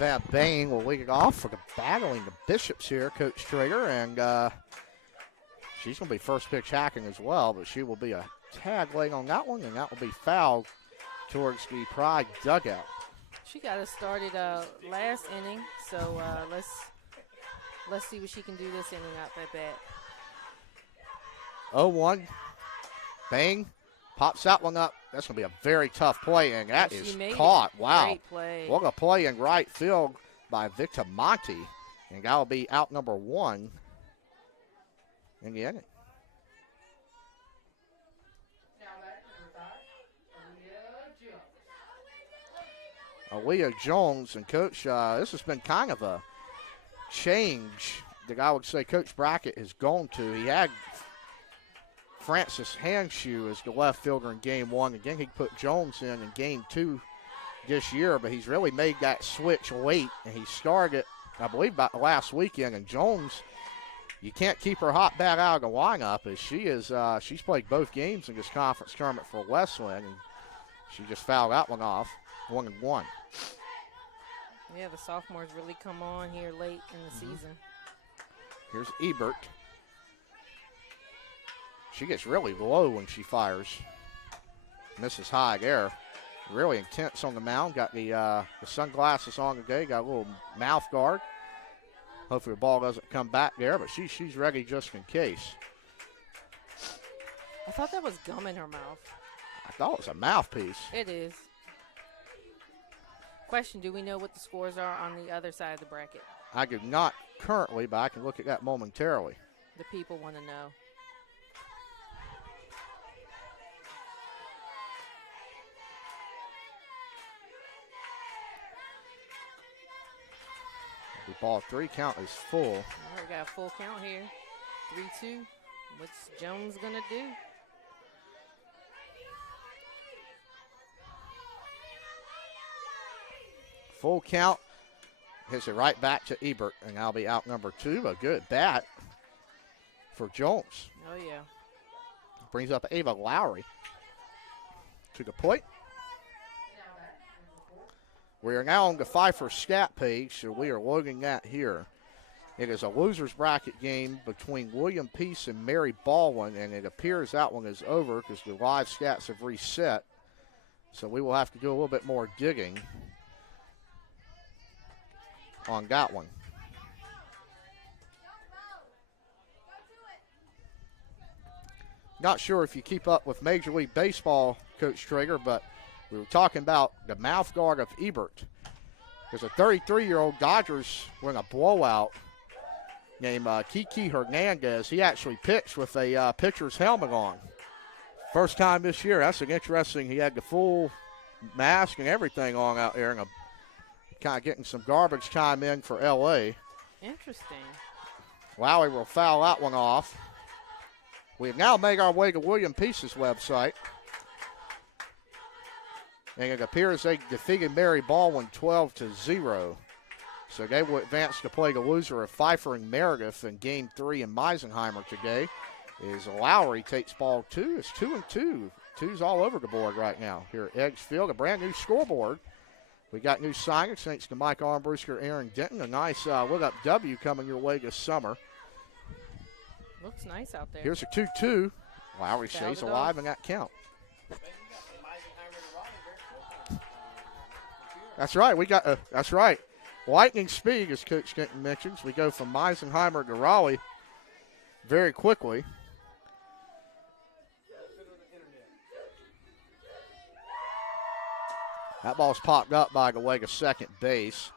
Bev Bain will lead it off for the battling the Bishops here, Coach Traeger, and she's going to be first pitch hacking as well, but she will be a tag late on that one, and that will be fouled towards the Pride dugout. She got us started last inning, so let's see what she can do this inning out that bat. 0-1. Bang. Pops that one up. That's going to be a very tough play, and that is caught. Wow. Great play. What a play in right field by Victor Monti, and that will be out number 1 in the inning. Aaliyah Jones, and Coach, this has been kind of a change that I would say Coach Brackett has gone to. He had Francis Hanshoe as the left fielder in game 1. Again, he put Jones in game 2 this year, but he's really made that switch late, and he started, I believe, about last weekend. And Jones, you can't keep her hot bat out of the lineup, as she is. She's played both games in this conference tournament for Wesleyan, and she just fouled that one off, 1-1. Yeah, the sophomores really come on here late in the season. Here's Ebert. She gets really low when she fires. Misses high there. Really intense on the mound. Got the sunglasses on today. Got a little mouth guard. Hopefully the ball doesn't come back there, but she's ready just in case. I thought that was gum in her mouth. I thought it was a mouthpiece. It is. Question, do we know what the scores are on the other side of the bracket? I do not currently, but I can look at that momentarily. The people want to know. The ball 3 count is full. All right, got a full count here. 3-2. What's Jones going to do? Full count. Hits it right back to Ebert, and that'll be out number 2. A good bat for Jones. Oh, yeah. Brings up Ava Lowry to the plate. We are now on the Pfeiffer stat page, so we are loading that here. It is a loser's bracket game between William Peace and Mary Baldwin, and it appears that one is over because the live stats have reset. So we will have to do a little bit more digging on that one. Not sure if you keep up with Major League Baseball, Coach Traeger, but we were talking about the mouth guard of Ebert. There's a 33-year-old Dodgers win a blowout named Kiki Hernandez. He actually pitched with a pitcher's helmet on. First time this year. That's an interesting. He had the full mask and everything on out there, and kind of getting some garbage time in for L.A. Interesting. Lowry will foul that one off. We have now made our way to William Peace's website. And it appears they defeated Mary Baldwin 12-0. So they will advance to play the loser of Pfeiffer and Meredith in Game 3 in Meisenheimer today. As Lowry takes ball 2. It's 2-2. 2's all over the board right now here at Eggs Field. A brand new scoreboard. We got new signage thanks to Mike Armbruster, Aaron Denton. A nice lit-up W coming your way this summer. Looks nice out there. Here's a 2-2. Lowry stays alive in that count. That's right. We got. That's right. Lightning speed, as Coach Denton mentions. We go from Meisenheimer to Raleigh very quickly. That ball's popped up by the leg of second base.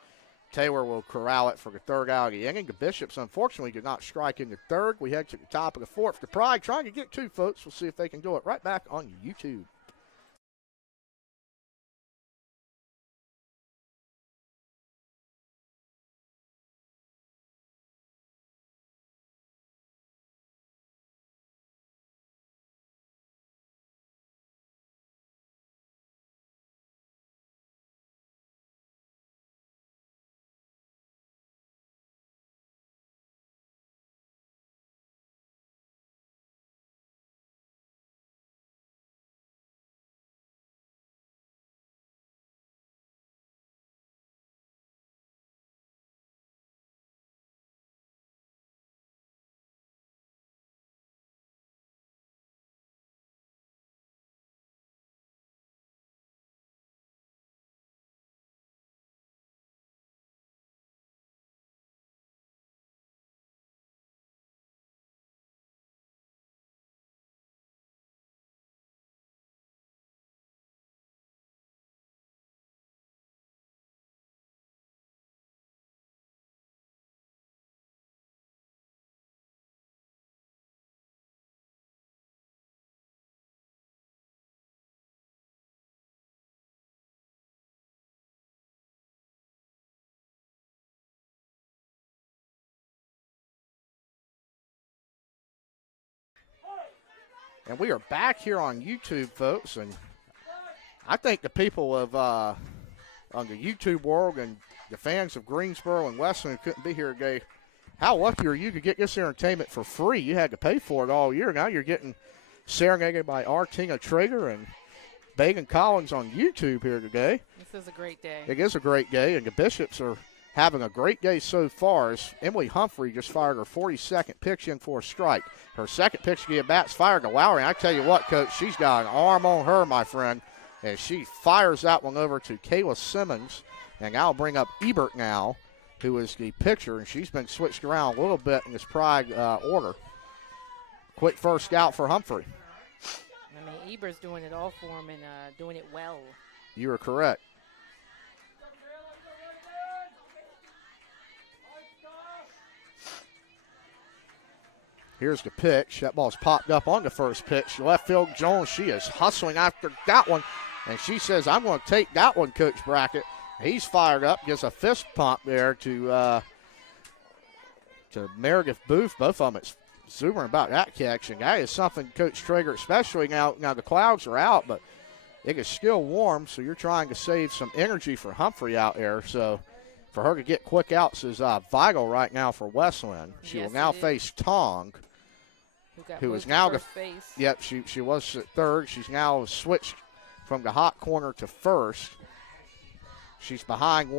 Taylor will corral it for the third out of the inning. The Bishops, unfortunately, did not strike in the third. We head to the top of the fourth. The Pride trying to get 2, folks. We'll see if they can do it right back on YouTube. And we are back here on YouTube, folks. And I think the people of on the YouTube world and the fans of Greensboro and Wesleyan who couldn't be here today, how lucky are you to get this entertainment for free? You had to pay for it all year. Now you're getting serenaded by Artina Traeger and Bagan Collins on YouTube here today. This is a great day. It is a great day, and the Bishops are having a great day so far as Emily Humphrey just fired her 42nd pitch in for a strike. Her second pitch to get bats fired to Lowry. And I tell you what, Coach, she's got an arm on her, my friend, and she fires that one over to Kayla Simmons. And I'll bring up Ebert now, who is the pitcher, and she's been switched around a little bit in this Pride order. Quick first out for Humphrey. I mean, Ebert's doing it all for him and doing it well. You are correct. Here's the pitch. That ball's popped up on the first pitch. Left field, Jones, she is hustling after that one. And she says, I'm going to take that one, Coach Brackett. He's fired up, gives a fist pump there to Meredith Booth. Both of them exuberant about that catch. And that is something Coach Traeger, especially now the clouds are out, but it is still warm, so you're trying to save some energy for Humphrey out there. So for her to get quick outs is vital right now for Wesleyan. She will now face Tong, who is now first base. Yep, she was at third. She's now switched from the hot corner to first. She's behind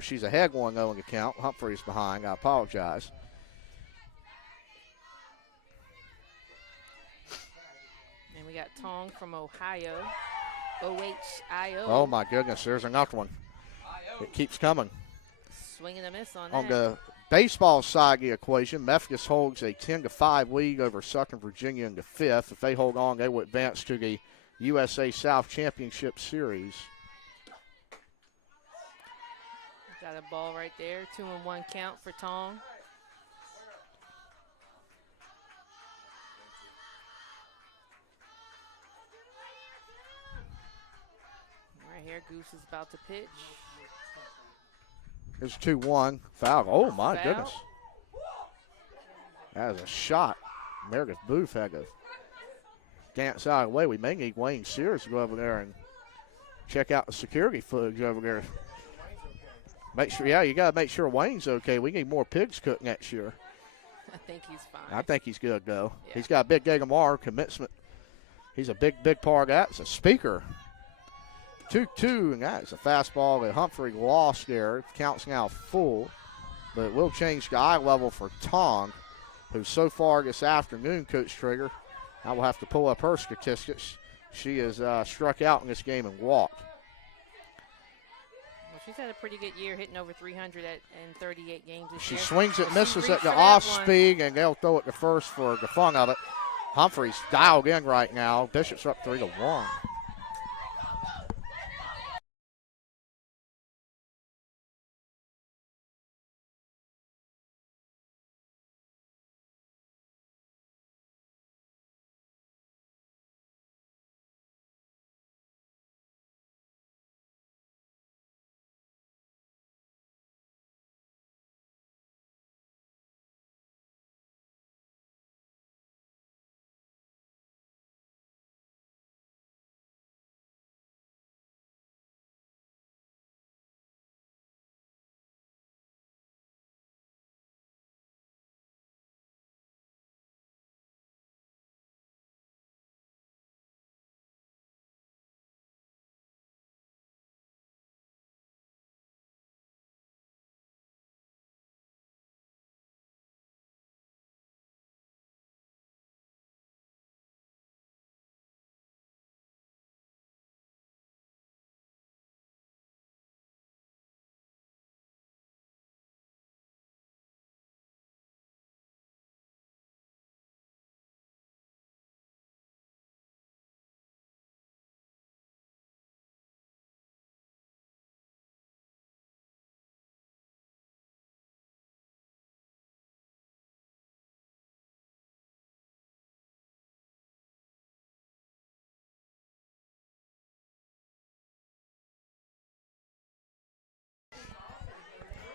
she's ahead 1-0 in the count. Humphrey's behind. I apologize. And we got Tong from Ohio. OHIO. Oh, my goodness. There's another one. It keeps coming. Swing and a miss on On that. the baseball side of the equation, Memphis holds a 10-5 lead over Southern Virginia in the fifth. If they hold on, they will advance to the USA South Championship Series. Got a ball right there. 2-1 count for Tong. Right here, Goose is about to pitch. Here's 2-1. Foul. Oh, my Foul. goodness. That was a shot. Meredith Booth had to dance out of the way. We may need Wayne Sears to go over there and check out the security footage over there. Make sure, you got to make sure Wayne's okay. We need more pigs cooked next year. I think he's fine. I think he's good, though. Yeah. He's got a big day tomorrow, commencement. He's a big part of that. It's a speaker. 2-2, and that is a fastball that Humphrey lost there. Count's now full, but it will change the eye level for Tong, who so far this afternoon, Coach Traeger, I will have to pull up her statistics. She has struck out in this game and walked. Well, she's had a pretty good year, hitting over 300 in 38 games this She year. swings it, She misses reached at the for that off one. speed, and they'll throw it to first for the fun of it. Humphrey's dialed in right now. Bishop's up 3-1.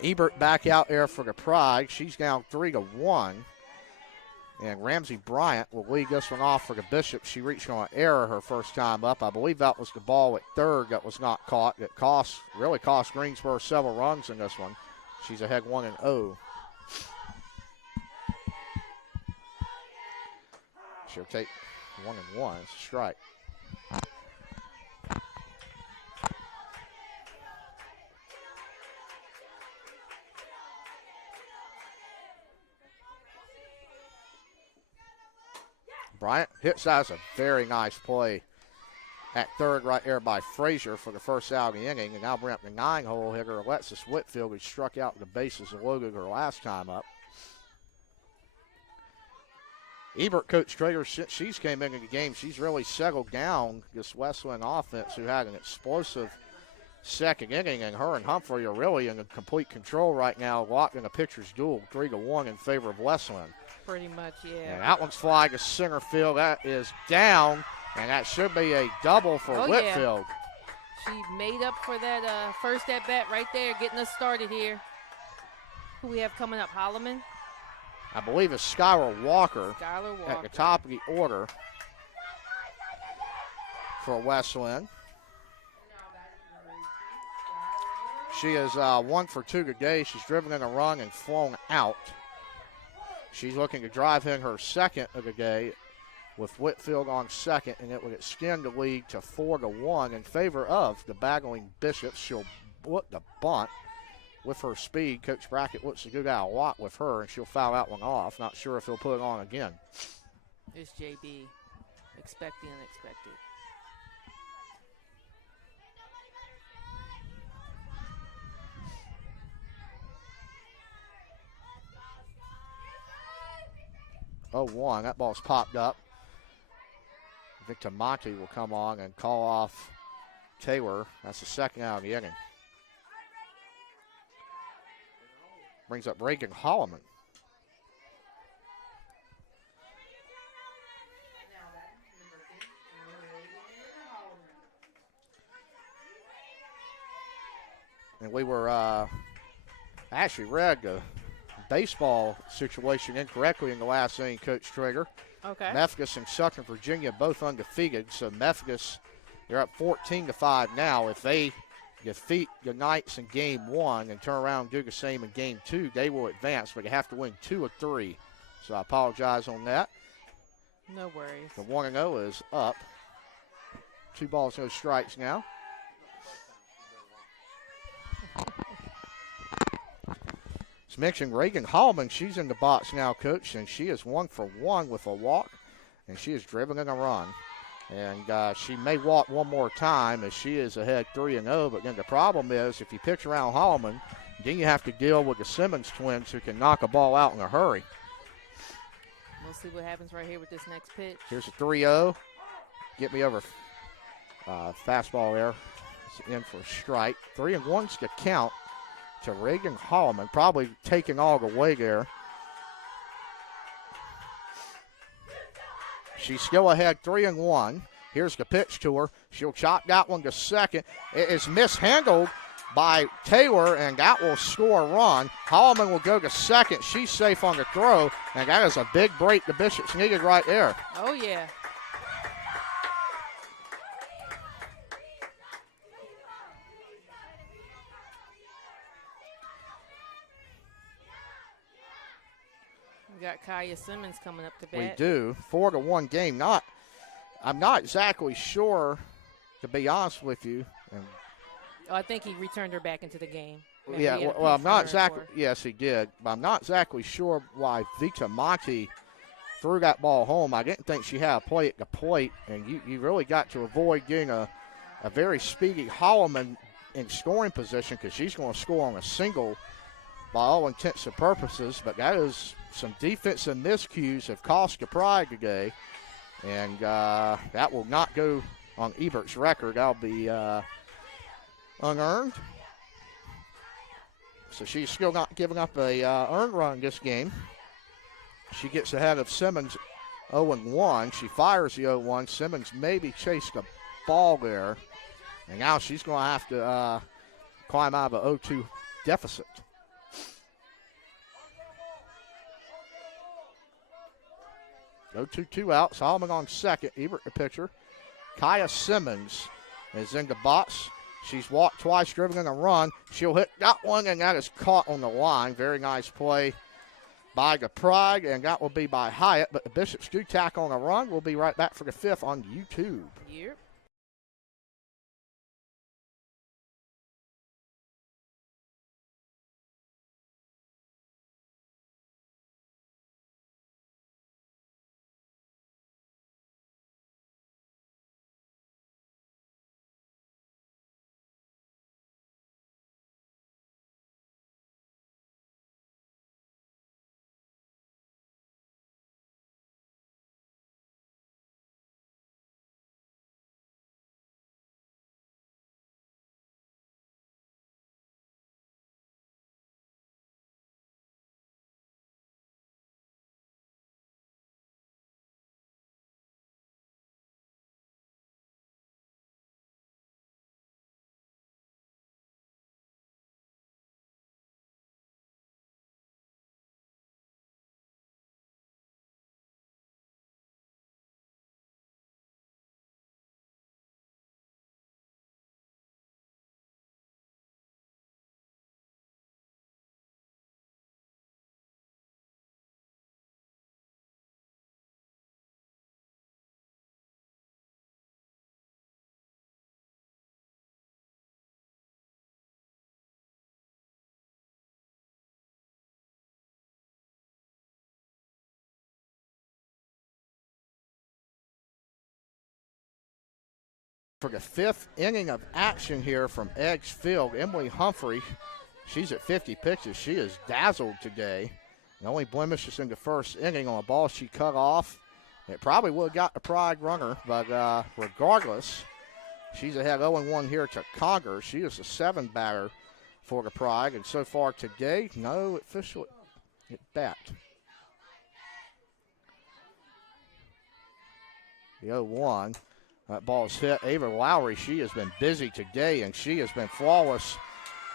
Ebert back out there for the Pride. She's down 3-1. And Ramsey Bryant will lead this one off for the Bishop. She reached on an error her first time up. I believe that was the ball at third that was not caught. It really cost Greensboro several runs in this one. She's ahead 1-0. She'll take 1-1. It's a strike. Bryant hits that as a very nice play at third right there by Frazier for the first out of the inning. And now bring up the 9-hole hitter, Alexis Whitfield, who struck out the bases and loaded her last time up. Ebert, Coach Traeger, since she's came into the game, she's really settled down this Wesleyan offense, who had an explosive second inning, and her and Humphrey are really in complete control right now, locked in a pitcher's duel, 3-1 in favor of Wesleyan. Pretty much, yeah. And that one's flying to center field. That is down, and that should be a double for Whitfield. Yeah. She made up for that first at-bat right there, getting us started here. Who we have coming up, Holloman? I believe it's Skylar Walker. Skylar Walker. At the top of the order for Wesleyan. She is 1 for 2 today. She's driven in a run and flown out. She's looking to drive in her second of the day with Whitfield on second, and it would extend the lead to 4-1 in favor of the battling Bishops. She'll look the bunt with her speed. Coach Brackett looks to do that a lot with her, and she'll foul that one off. Not sure if he'll put it on again. It's JB. Expect the unexpected. Oh, 1. That ball's popped up. Victor Monty will come on and call off Taylor. That's the second out of the inning. Brings up Reagan Holloman. And we were actually read the baseball situation incorrectly in the last inning, Coach Traeger. Okay. Memphis and Southern Virginia both undefeated, so Memphis, they're up 14-5 now. If they defeat the Knights in game 1 and turn around and do the same in game 2, they will advance, but they have to win 2 of 3. So I apologize on that. No worries. The 1-0 is up. 2 balls, no strikes now. As mentioned, Reagan Hallman, she's in the box now, Coach, and she is 1 for 1 with a walk, and she is driven in a run. And she may walk one more time as she is ahead 3-0, but then the problem is if you pitch around Hallman, then you have to deal with the Simmons twins who can knock a ball out in a hurry. We'll see what happens right here with this next pitch. Here's a 3-0. Get me over fastball there. It's in for a strike. 3-1's the count to Reagan Hallman, probably taking all the way there. She's still ahead 3-1. Here's the pitch to her. She'll chop that one to second. It is mishandled by Taylor, and that will score a run. Hallman will go to second. She's safe on the throw, and that is a big break the Bishops needed right there. Oh, yeah. We got Kaya Simmons coming up to bat. We do. 4-1 game. I'm not exactly sure, to be honest with you. And I think he returned her back into the game. Maybe yeah, well, I'm not exactly. Yes, he did. But I'm not exactly sure why Vita Monti threw that ball home. I didn't think she had a play at the plate, and you really got to avoid getting a very speedy Holloman in scoring position because she's going to score on a single by all intents and purposes. But that is some defensive miscues have cost the Pride today, and that will not go on Ebert's record. That'll be unearned. So she's still not giving up a earned run this game. She gets ahead of Simmons 0-1. She fires the 0-1. Simmons maybe chased a ball there, and now she's going to have to climb out of an 0-2 deficit. 0-2 out. Solomon on second. Ebert the pitcher. Kaya Simmons is in the box. She's walked twice, driven in a run. She'll hit, got one, and that is caught on the line. Very nice play by the Pride, and that will be by Hyatt. But the Bishops do tack on a run. We'll be right back for the fifth on YouTube. Yep. For the fifth inning of action here from Eggs Field, Emily Humphrey, she's at 50 pitches. She is dazzled today. The only blemish is in the first inning on a ball she cut off. It probably would have got the Pride runner, but regardless, she's ahead 0-1 here to Conger. She is a 7 batter for the Pride, and so far today, no official at bat. The 0-1. That ball's hit. Ava Lowry, she has been busy today, and she has been flawless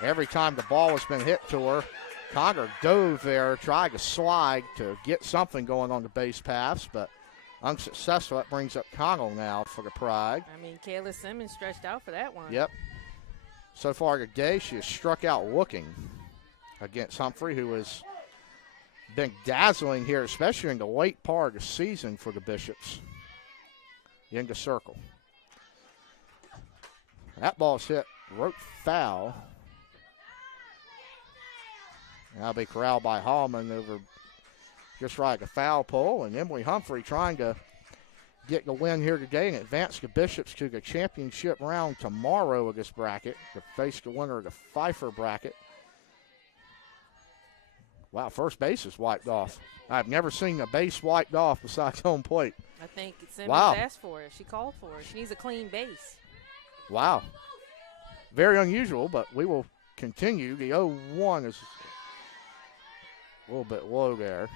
every time the ball has been hit to her. Conger dove there, tried to slide to get something going on the base paths, but unsuccessful. That brings up Connell now for the Pride. I mean, Kayla Simmons stretched out for that one. Yep. So far today, she has struck out looking against Humphrey, who has been dazzling here, especially in the late part of the season for the Bishops. In the circle. That ball's hit, rope foul. That'll be corralled by Hallman over just right at the foul pole. And Emily Humphrey trying to get the win here today and advance the Bishops to the championship round tomorrow of this bracket to face the winner of the Pfeiffer bracket. Wow, first base is wiped off. I've never seen a base wiped off besides home plate. I think Simmons Wow. asked for it. She called for it. She needs a clean base. Wow. Very unusual, but we will continue. The 0-1 is a little bit low there.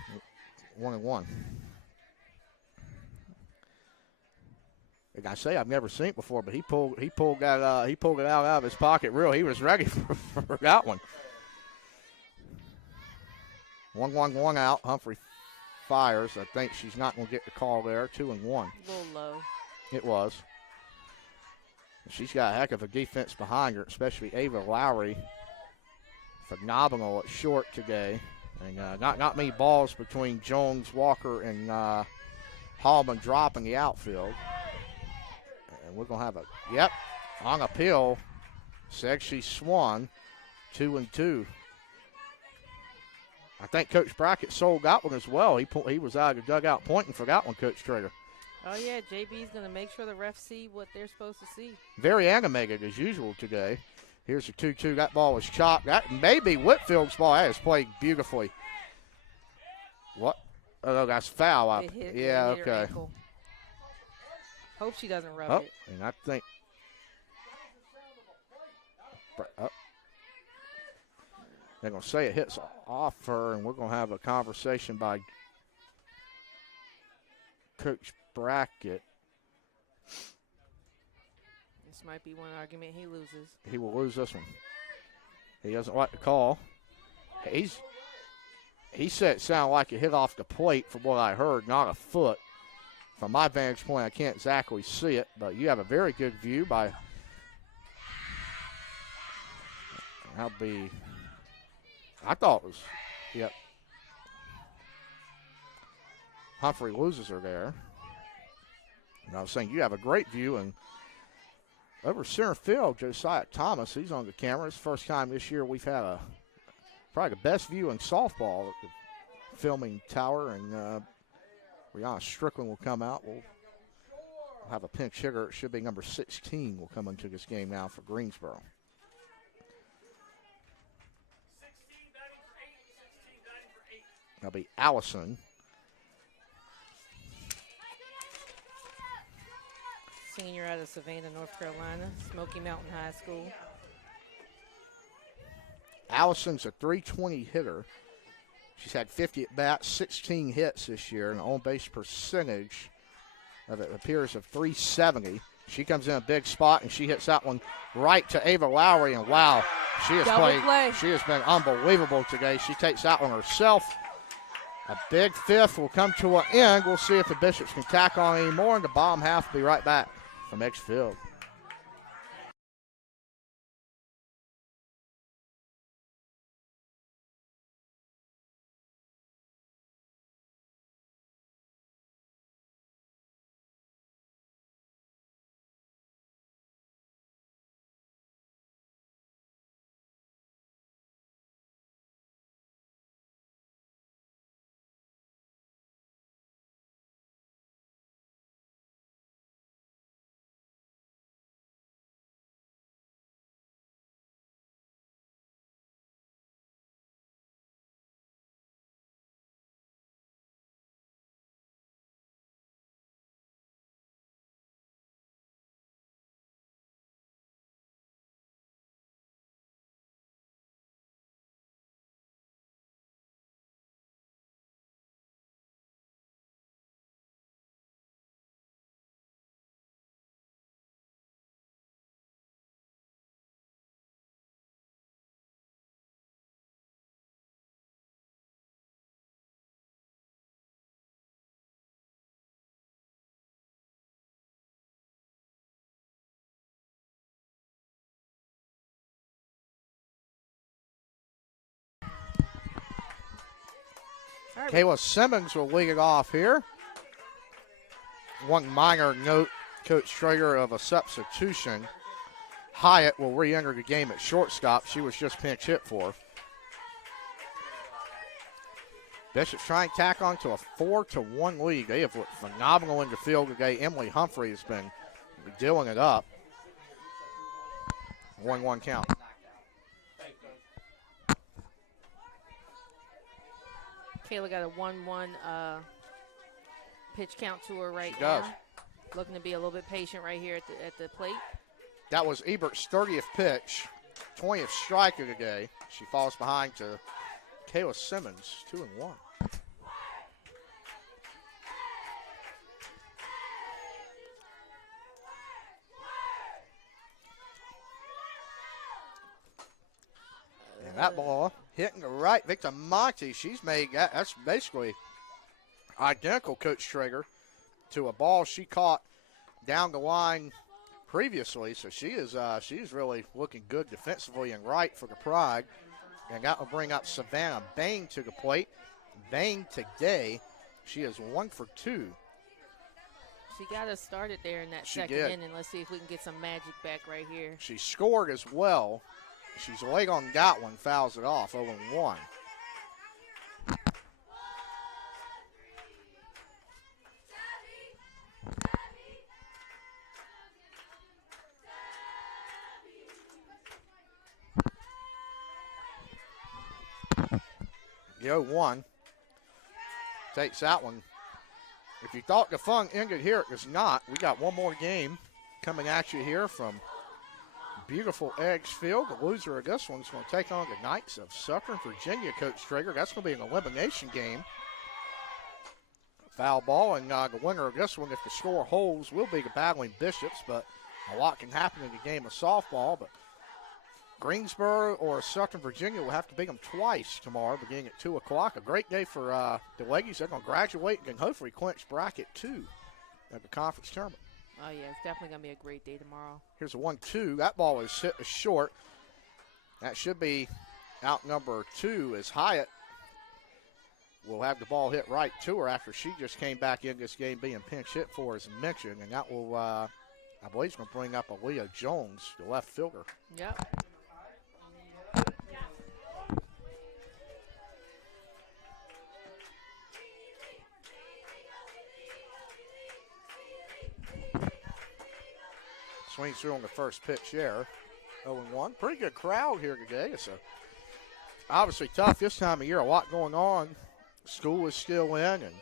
1-1. Like I say, I've never seen it before, but he pulled it out of his pocket real. He was ready for that one. 1-1 out. Humphrey fires. I think she's not going to get the call there. 2-1. A little low. It was. She's got a heck of a defense behind her, especially Ava Lowry. Phenomenal at short today. And not many balls between Jones, Walker, and Hallman dropping the outfield. And we're going to have on appeal. Said she swung 2-2. I think Coach Brackett sold that one as well. He was out of the dugout pointing for that one, Coach Trader. Oh, yeah, JB's going to make sure the refs see what they're supposed to see. Very animated as usual today. Here's a 2-2. That ball was chopped. That may be Whitfield's ball. That is played beautifully. What? Oh, that's foul. It hit yeah, her okay. ankle. Hope she doesn't rub it. And I think. They're going to say it hits off her, and we're going to have a conversation by Coach Brackett. This might be one argument he loses. He will lose this one. He doesn't like the call. He said it sounded like it hit off the plate from what I heard, not a foot. From my vantage point, I can't exactly see it, but you have a very good view by. That'll be. I thought it was. Yep. Humphrey loses her there. And I was saying you have a great view, and over center field, Josiah Thomas, he's on the camera. It's the first time this year we've had probably the best view in softball at the filming tower, and Brianna Strickland will come out. We'll have a pinch hitter. It should be number 16 will come into this game now for Greensboro. That'll be Allison. Senior out of Savannah, North Carolina, Smoky Mountain High School. Allison's a .320 hitter. She's had 50 at bats, 16 hits this year, and an on-base percentage of it appears of .370. She comes in a big spot, and she hits that one right to Ava Lowry, and wow, she has played. She has been unbelievable today. She takes that one herself. A big fifth will come to an end. We'll see if the Bishops can tack on any more, and the bottom half will be right back from X Field. Kayla Simmons will lead it off here. One minor note, Coach Traeger, of a substitution. Hyatt will re-enter the game at shortstop. She was just pinch hit for. Bishops trying to tack on to a 4-1 lead. They have looked phenomenal in the field today. Emily Humphrey has been dealing it up. 1-1 count. Kayla got a 1-1 pitch count to her right She now. does. Looking to be a little bit patient right here at the plate. That was Ebert's 30th pitch, 20th strike of the day. She falls behind to Kayla Simmons, 2-1. And that ball hitting the right. Victor Monty, she's made that. That's basically identical, Coach Traeger, to a ball she caught down the line previously. So she's really looking good defensively and right for the Pride. And that will bring up Savannah Bain to the plate. Bain today, she is 1 for 2. She got us started there in that second inning. Let's see if we can get some magic back right here. She scored as well. She's late on that one, fouls it off, 0-1. The 0-1 takes that one. If you thought the fun ended here, it does not. We got one more game coming at you here from beautiful Eggs Field. The loser of this one's going to take on the Knights of Southern Virginia, Coach Traeger. That's going to be an elimination game. Foul ball, and the winner of this one, if the score holds, will be the Battling Bishops, but a lot can happen in the game of softball. But Greensboro or Southern Virginia will have to beat them twice tomorrow, beginning at 2 o'clock. A great day for the ladies. They're going to graduate and hopefully clinch bracket 2 at the conference tournament. Oh, yeah, it's definitely going to be a great day tomorrow. Here's a 1-2. That ball is hit short. That should be out number 2 is Hyatt. Will have the ball hit right to her after she just came back in this game being pinch hit for, as mentioned. And that will, I believe, is going to bring up Aaliyah Jones, the left fielder. Yep. Swings through on the first pitch there. 0-1. Pretty good crowd here today. It's obviously tough this time of year. A lot going on. School is still in, and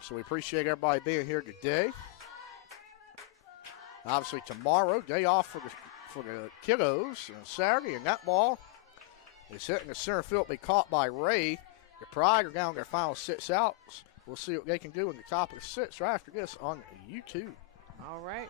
so we appreciate everybody being here today. Obviously tomorrow, day off for the kiddos on Saturday, and that ball is hitting the center field. Be caught by Ray. The Pride are down their final 6 outs. We'll see what they can do in the top of the 6th right after this on YouTube. All right.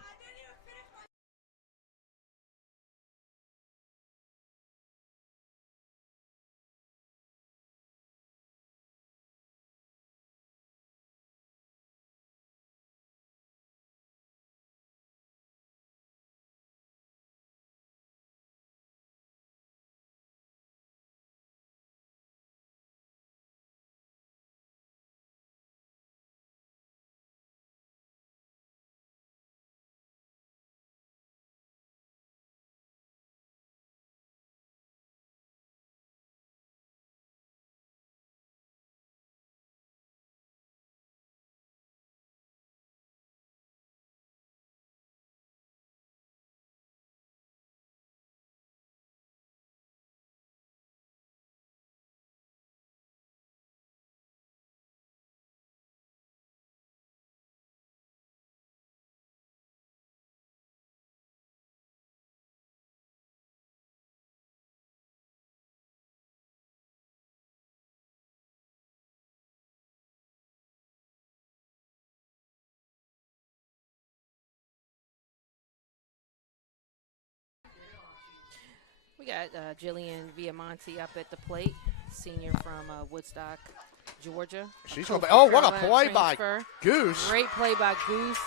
We got Jillian Viamonte up at the plate, senior from Woodstock, Georgia. She's going to be, oh, what a play by Goose. Great play by Goose.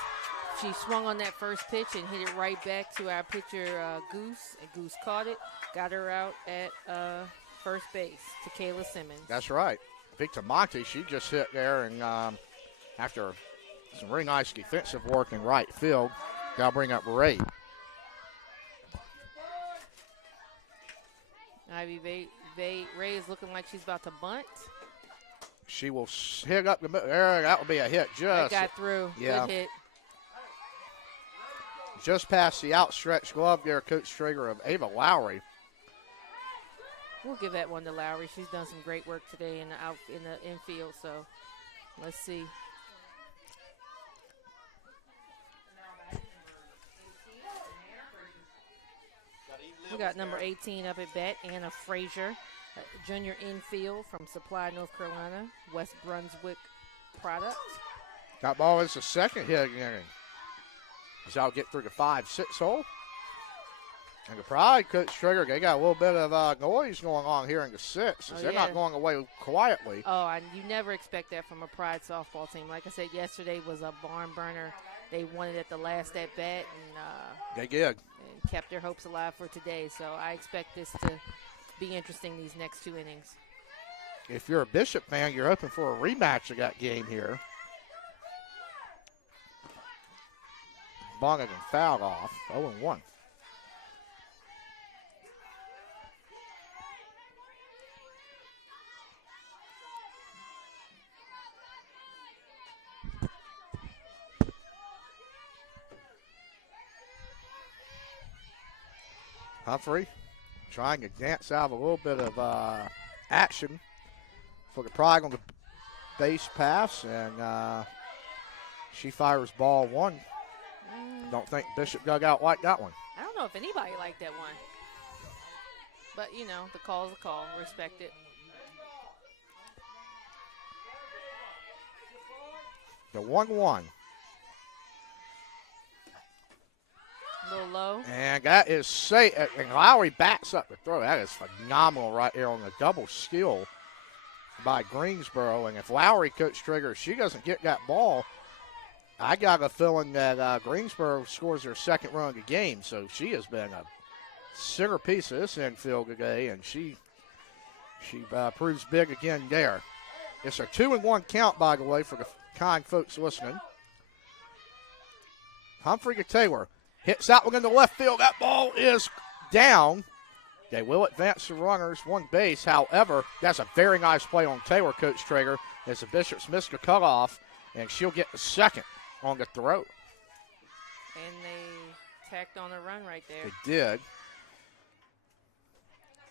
She swung on that first pitch and hit it right back to our pitcher, Goose. And Goose caught it, got her out at first base to Kayla Simmons. That's right. Victor Monte, she just hit there, and after some really nice defensive work in right field, got to bring up Ray. Ivy Ray is looking like she's about to bunt. She will hit up the middle. There, that will be a hit. Just that got through. Yeah. Good hit. Just past the outstretched glove there, Coach Traeger, of Ava Lowry. We'll give that one to Lowry. She's done some great work today in the infield. So let's see. We got number 18 up at bat, Anna Frazier, junior infield from Supply, North Carolina, West Brunswick product. That ball is the second hit again. So I'll get through the 5-6 hole. And the Pride, Coach Trigger, they got a little bit of noise going on here in the 6th. They're not going away quietly. Oh, and you never expect that from a Pride softball team. Like I said, yesterday was a barn burner. They won it at the last at bat, and they did. And kept their hopes alive for today. So I expect this to be interesting these next 2 innings. If you're a Bishop fan, you're hoping for a rematch of that game here. Bonnigan fouled off, 0-1. Humphrey trying to dance out of a little bit of action for the Pride on the base pass, and she fires ball 1. Don't think Bishop dug out like that one. I don't know if anybody liked that one. But, you know, the call is a call. Respect it. The 1-1. A little low. And that is safe. And Lowry backs up the throw. That is phenomenal right there on the double steal by Greensboro. And if Lowry, Coach Trigger, she doesn't get that ball, I got a feeling that Greensboro scores their second run of the game, so she has been a centerpiece of this infield today, and she proves big again there. It's a 2-1 count, by the way, for the kind folks listening. Humphrey to Taylor. Hits that one in the left field. That ball is down. They will advance the runners one base. However, that's a very nice play on Taylor, Coach Traeger, as the Bishops missed the cutoff, and she'll get the second on the throw. And they tacked on a run right there. They did.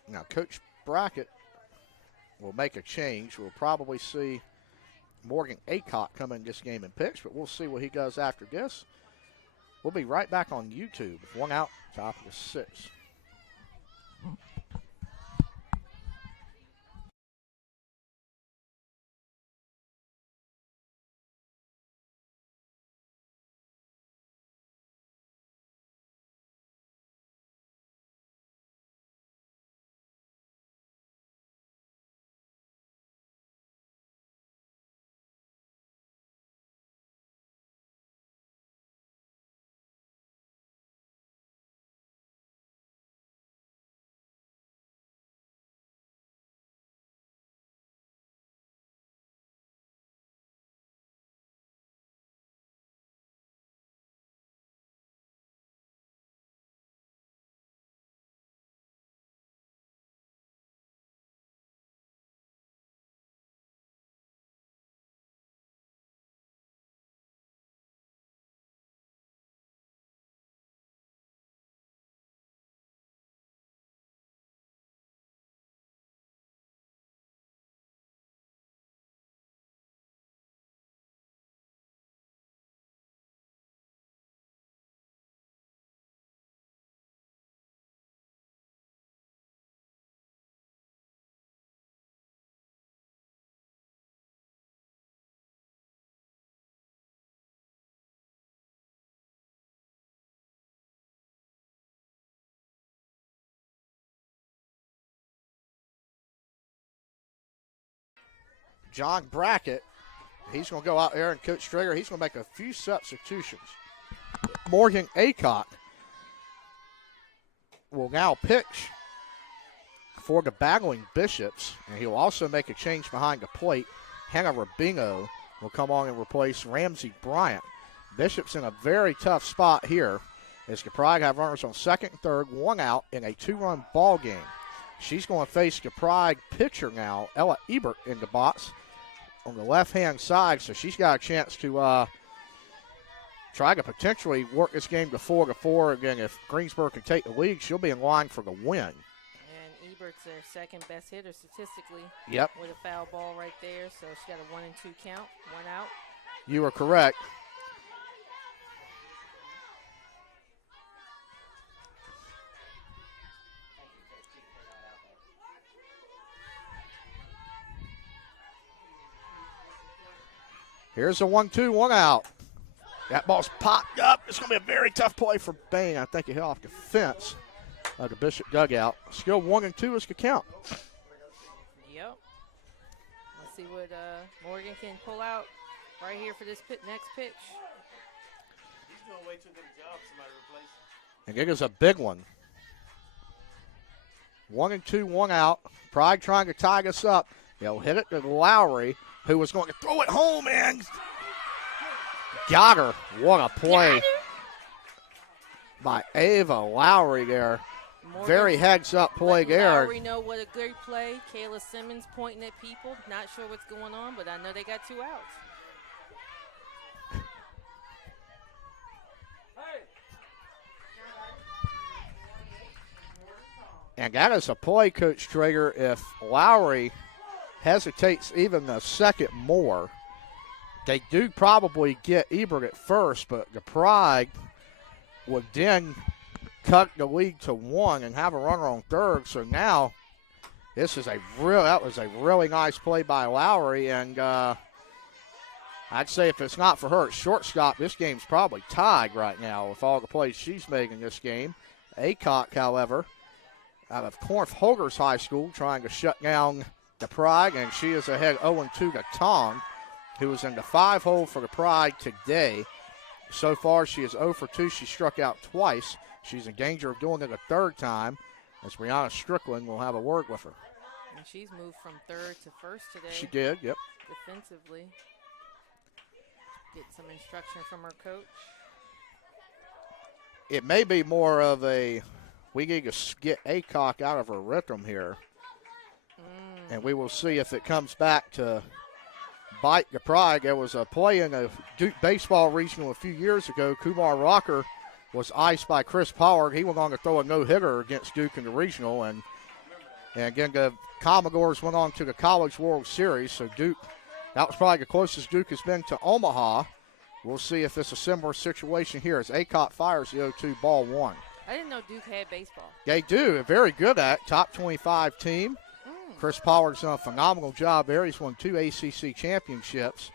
Now, Coach Brackett will make a change. We'll probably see Morgan Aycock come in this game and pitch, but we'll see what he does after this. We'll be right back on YouTube. One out, top of the sixth. John Brackett, he's going to go out there, and Coach Traeger, he's going to make a few substitutions. Morgan Aycock will now pitch for the battling Bishops, and he'll also make a change behind the plate. Hannah Rubino will come on and replace Ramsey Bryant. Bishops in a very tough spot here as the Pride have runners on second and third, one out in a 2-run ball game. She's going to face the Pride pitcher now, Ella Ebert, in the box on the left-hand side, so she's got a chance to try to potentially work this game to 4-4. Again, if Greensboro can take the lead, she'll be in line for the win. And Ebert's their second best hitter statistically. Yep. With a foul ball right there, so she got a 1-2 count, one out. You are correct. Here's a 1-2, one out. That ball's popped up. It's going to be a very tough play for Bain. I think he hit off the fence of the Bishop dugout. Still 1-2 is the count. Yep. Let's see what Morgan can pull out right here for this next pitch. He's going way too good a job. Somebody replace him. And it is a big one. 1-2, one out. Pride trying to tie us up. They'll hit it to Lowry, who was going to throw it home, and got her. What a play by Ava Lowry there. Very heads-up play there. Lowry know what a great play. Kayla Simmons pointing at people. Not sure what's going on, but I know they got 2 outs. And that is a play, Coach Traeger. If Lowry hesitates even a second more, they do probably get Ebert at first, but the Pride would then cut the lead to 1 and have a runner on third. So now that was a really nice play by Lowry, and I'd say if it's not for her at shortstop, this game's probably tied right now with all the plays she's making this game. Aycock, however, out of Corinth Holders High School, trying to shut down the Pride, and she is ahead 0-2 to Tong, who is in the 5 hole for the Pride today. So far, she is 0 for 2. She struck out twice. She's in danger of doing it a third time, as Brianna Strickland will have a word with her. And she's moved from third to first today. She did, yep. Defensively. Get some instruction from her coach. It may be more of a, we need to get Aycock out of her rhythm here. And we will see if it comes back to bite the Pride. There was a play in a Duke baseball regional a few years ago. Kumar Rocker was iced by Chris Pollard. He went on to throw a no-hitter against Duke in the regional. And again, the Commodores went on to the College World Series. So Duke, that was probably the closest Duke has been to Omaha. We'll see if it's a similar situation here as Aycock fires the 0-2 ball one. I didn't know Duke had baseball. They do. They're very good at it. Top 25 team. Chris Pollard's done a phenomenal job there. He's won 2 ACC championships.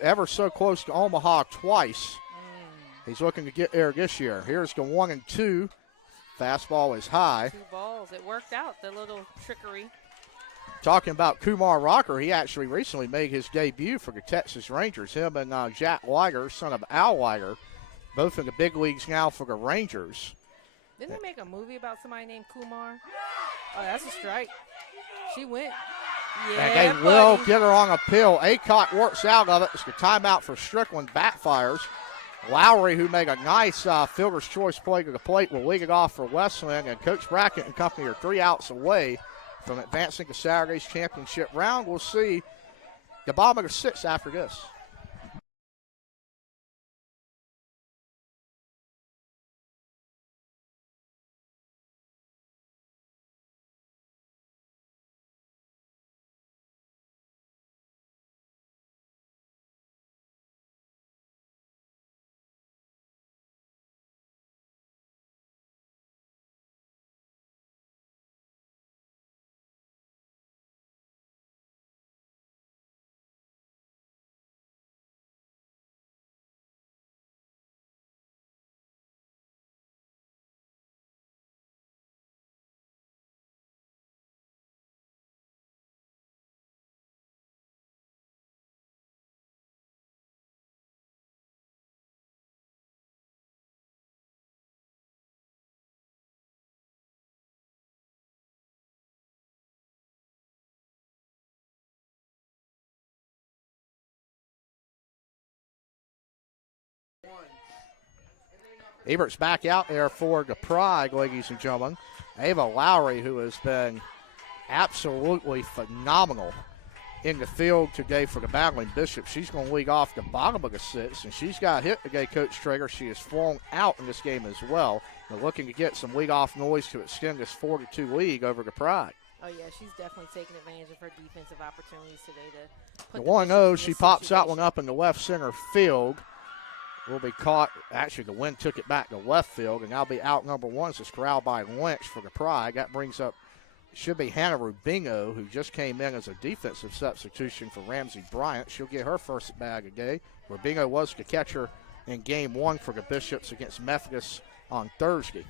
Ever so close to Omaha twice. He's looking to get there this year. Here's the 1-2. Fastball is high. 2 balls. It worked out, the little trickery. Talking about Kumar Rocker, he actually recently made his debut for the Texas Rangers. Him and Jack Weiger, son of Al Weiger, both in the big leagues now for the Rangers. Didn't they make a movie about somebody named Kumar? Oh, that's a strike. She went. Yeah, and they will get her on a pill. Aycock works out of it. It's the timeout for Strickland. Backfires. Lowry, who made a nice fielder's choice play to the plate, will lead it off for Wesleyan. And Coach Brackett and company are 3 outs away from advancing to Saturday's championship round. We'll see the bottom of the 6th after this. Ebert's back out there for the Pride, ladies and gentlemen. Ava Lowry, who has been absolutely phenomenal in the field today for the Battling Bishops. She's going to lead off the bottom of the 6th, and she's got hit today, Coach Traeger. She has flown out in this game as well. They're looking to get some leadoff noise to extend this 4-2 lead over the Pride. Oh, yeah, she's definitely taking advantage of her defensive opportunities today to put the 1-0, she pops that one up in the left center field. Will be caught. Actually, the wind took it back to left field, and now be out number 1 as it's corralled by Lynch for the Pride. That brings up, should be Hannah Rubingo, who just came in as a defensive substitution for Ramsey Bryant. She'll get her first at bat of the day. Rubingo was the catcher in game 1 for the Bishops against Methodist on Thursday.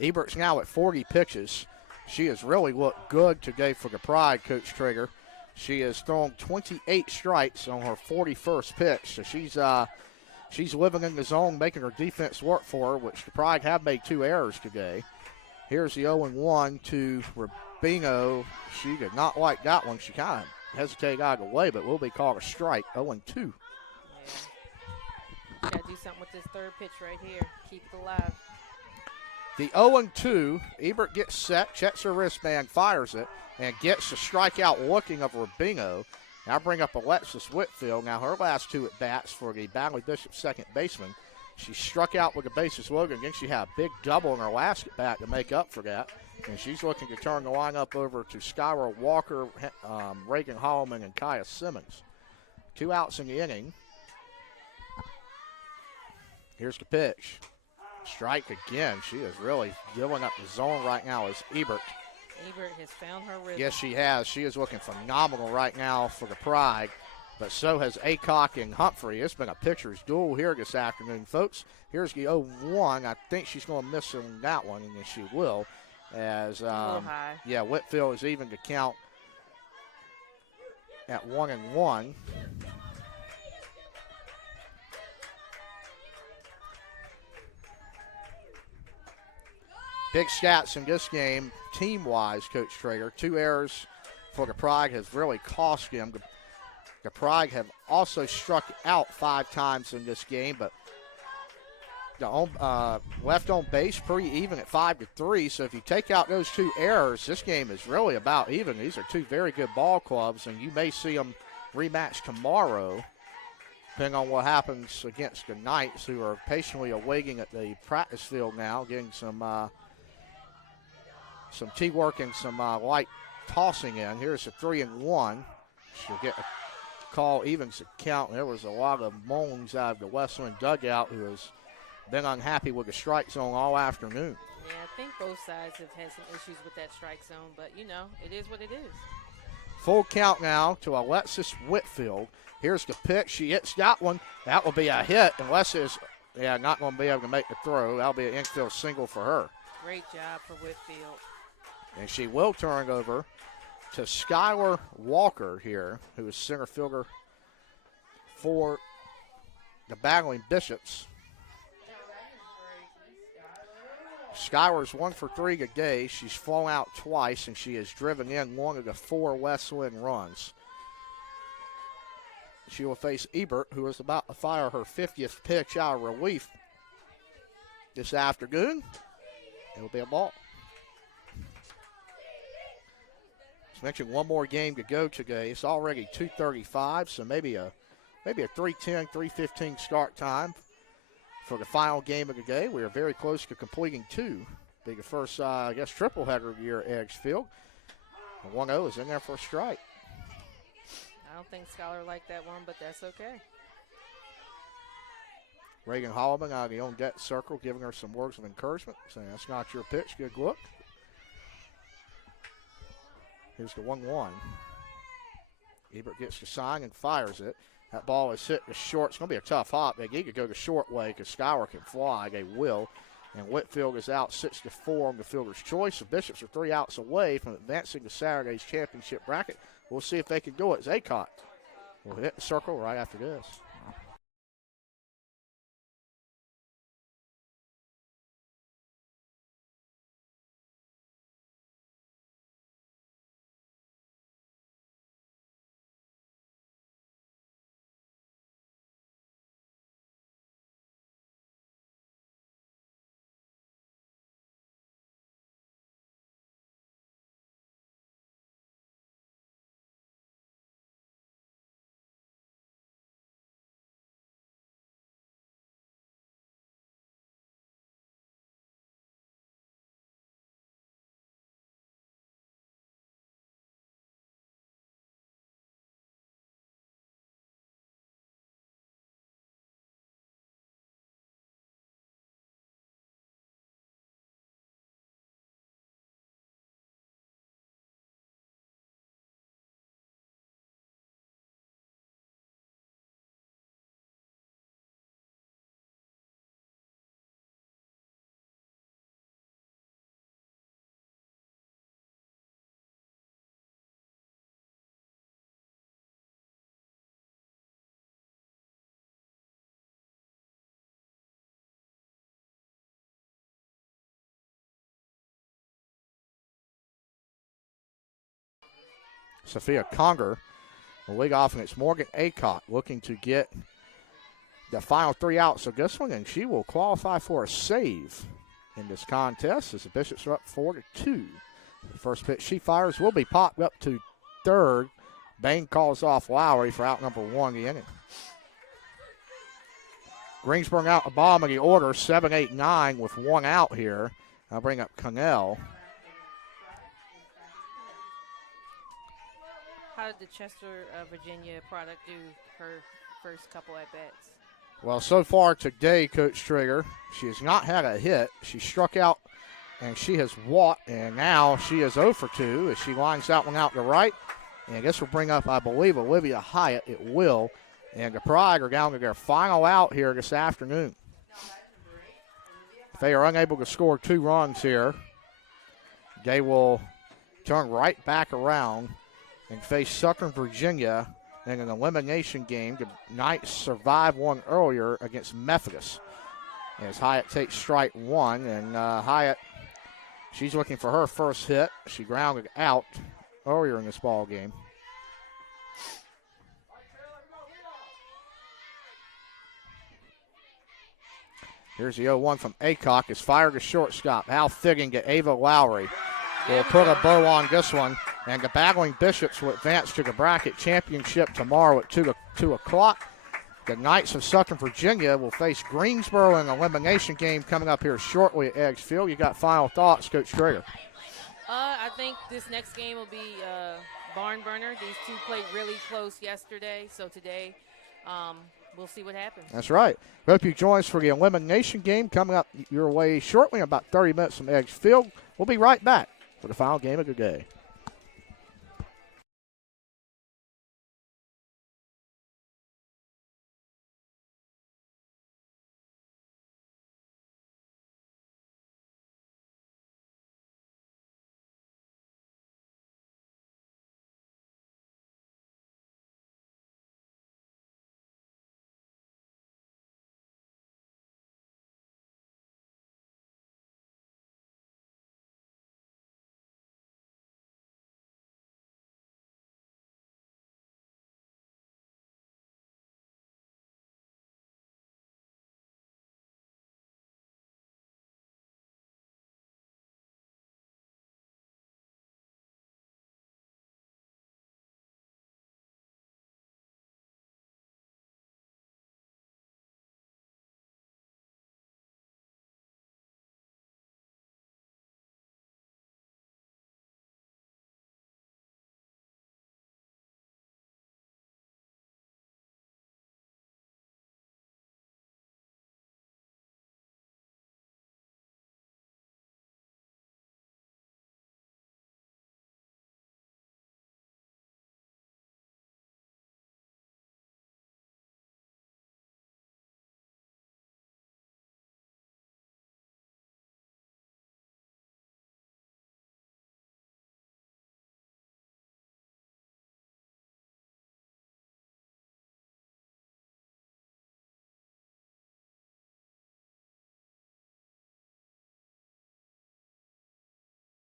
Ebert's now at 40 pitches. She has really looked good today for the Pride, Coach Traeger. She has thrown 28 strikes on her 41st pitch, so she's living in the zone, making her defense work for her, which the Pride have made 2 errors today. Here's the 0-1 to Rubingo. She did not like that one. She kind of hesitated out of the way, but will be called a strike. 0-2. Yeah. Got to do something with this third pitch right here. Keep it alive. The 0-2, Ebert gets set, checks her wristband, fires it, and gets the strikeout looking of Rubingo. Now bring up Alexis Whitfield. Now her last 2 at-bats for the Battling Bishops second baseman. She struck out with the bases loaded, and then she had a big double in her last at-bat to make up for that. And she's looking to turn the lineup over to Skylar Walker, Reagan Holloman, and Kaya Simmons. 2 outs in the inning. Here's the pitch. Strike again. She is really filling up the zone right now as Ebert. Ebert has found her rhythm. Yes, she has. She is looking phenomenal right now for the Pride, but so has Aycock and Humphrey. It's been a pitcher's duel here this afternoon, folks. Here's the 0-1. I think she's going to miss on that one, and then she will. As yeah, Whitfield is even to count at 1-1. Big stats in this game, team-wise, Coach Traeger. 2 errors for the Pride has really cost him. The Pride have also struck out 5 times in this game, but the left on base pretty even at 5-3. So if you take out those 2 errors, this game is really about even. These are 2 very good ball clubs, and you may see them rematch tomorrow, depending on what happens against the Knights, who are patiently awaiting at the practice field now, getting some tee work and some light tossing in. Here's a 3-1. She'll get a call, evens the count. There was a lot of moans out of the Wesleyan dugout, who has been unhappy with the strike zone all afternoon. Yeah, I think both sides have had some issues with that strike zone, but, it is what it is. Full count now to Alexis Whitfield. Here's the pitch. She hits that one. That will be a hit unless it's, not going to be able to make the throw. That'll be an infield single for her. Great job for Whitfield. And she will turn over to Skylar Walker here, who is center fielder for the battling Bishops. Skylar's 1 for 3 today. She's flown out twice, and she has driven in 1 of the 4 Wesleyan runs. She will face Ebert, who is about to fire her 50th pitch out of relief this afternoon. It'll be a ball. As mentioned, 1 more game to go today. It's already 2:35, so maybe a 3:10, 3:15 start time for the final game of the day. We are very close to completing 2. Be the first, triple header of the year at Edgefield. 1-0 is in there for a strike. I don't think Skylar liked that one, but that's okay. Reagan Holloman out of the on-deck circle, giving her some words of encouragement, saying, that's not your pitch, good look. Here's the 1-1. Ebert gets the sign and fires it. That ball is hit to short. It's going to be a tough hop. They need to go the short way because Skylar can fly. They will. And Whitfield is out 6-4 on the fielder's choice. The Bishops are 3 outs away from advancing to Saturday's championship bracket. We'll see if they can do it. Zaycott will hit the circle right after this. Sophia Conger will lead off, and it's Morgan Aycott looking to get the final 3 outs of this one, and she will qualify for a save in this contest as the Bishops are up 4-2. The first pitch she fires will be popped up to third. Bain calls off Lowry for out number 1 of the inning. Greensboro out the bottom of the order, 7, 8, 9 with 1 out here. I'll bring up Connell. How did the Chester, Virginia product do her first couple at bats? Well, so far today, Coach Traeger, she has not had a hit. She struck out and she has walked, and now she is 0 for 2 as she lines that one out to right. And I guess we'll bring up, I believe, Olivia Hyatt. It will. And the Pride are down to their final out here this afternoon. If they are unable to score 2 runs here, they will turn right back around and face Southern Virginia in an elimination game. The Knights survived one earlier against Methodist. As Hyatt takes strike 1, and Hyatt She's looking for her first hit. She grounded out earlier in this ball game. Here's the 0-1 from Aycock. It's fired to shortstop. Hal Figgin to Ava Lowry. Will put a bow on this one. And the battling Bishops will advance to the bracket championship tomorrow at 2 o'clock. The Knights of Southern Virginia will face Greensboro in an elimination game coming up here shortly at Eggs Field. You got final thoughts, Coach Traeger? I think this next game will be barn burner. These two played really close yesterday, so today we'll see what happens. That's right. Hope you join us for the elimination game coming up your way shortly, in about 30 minutes from Eggs Field. We'll be right back for the final game of the day.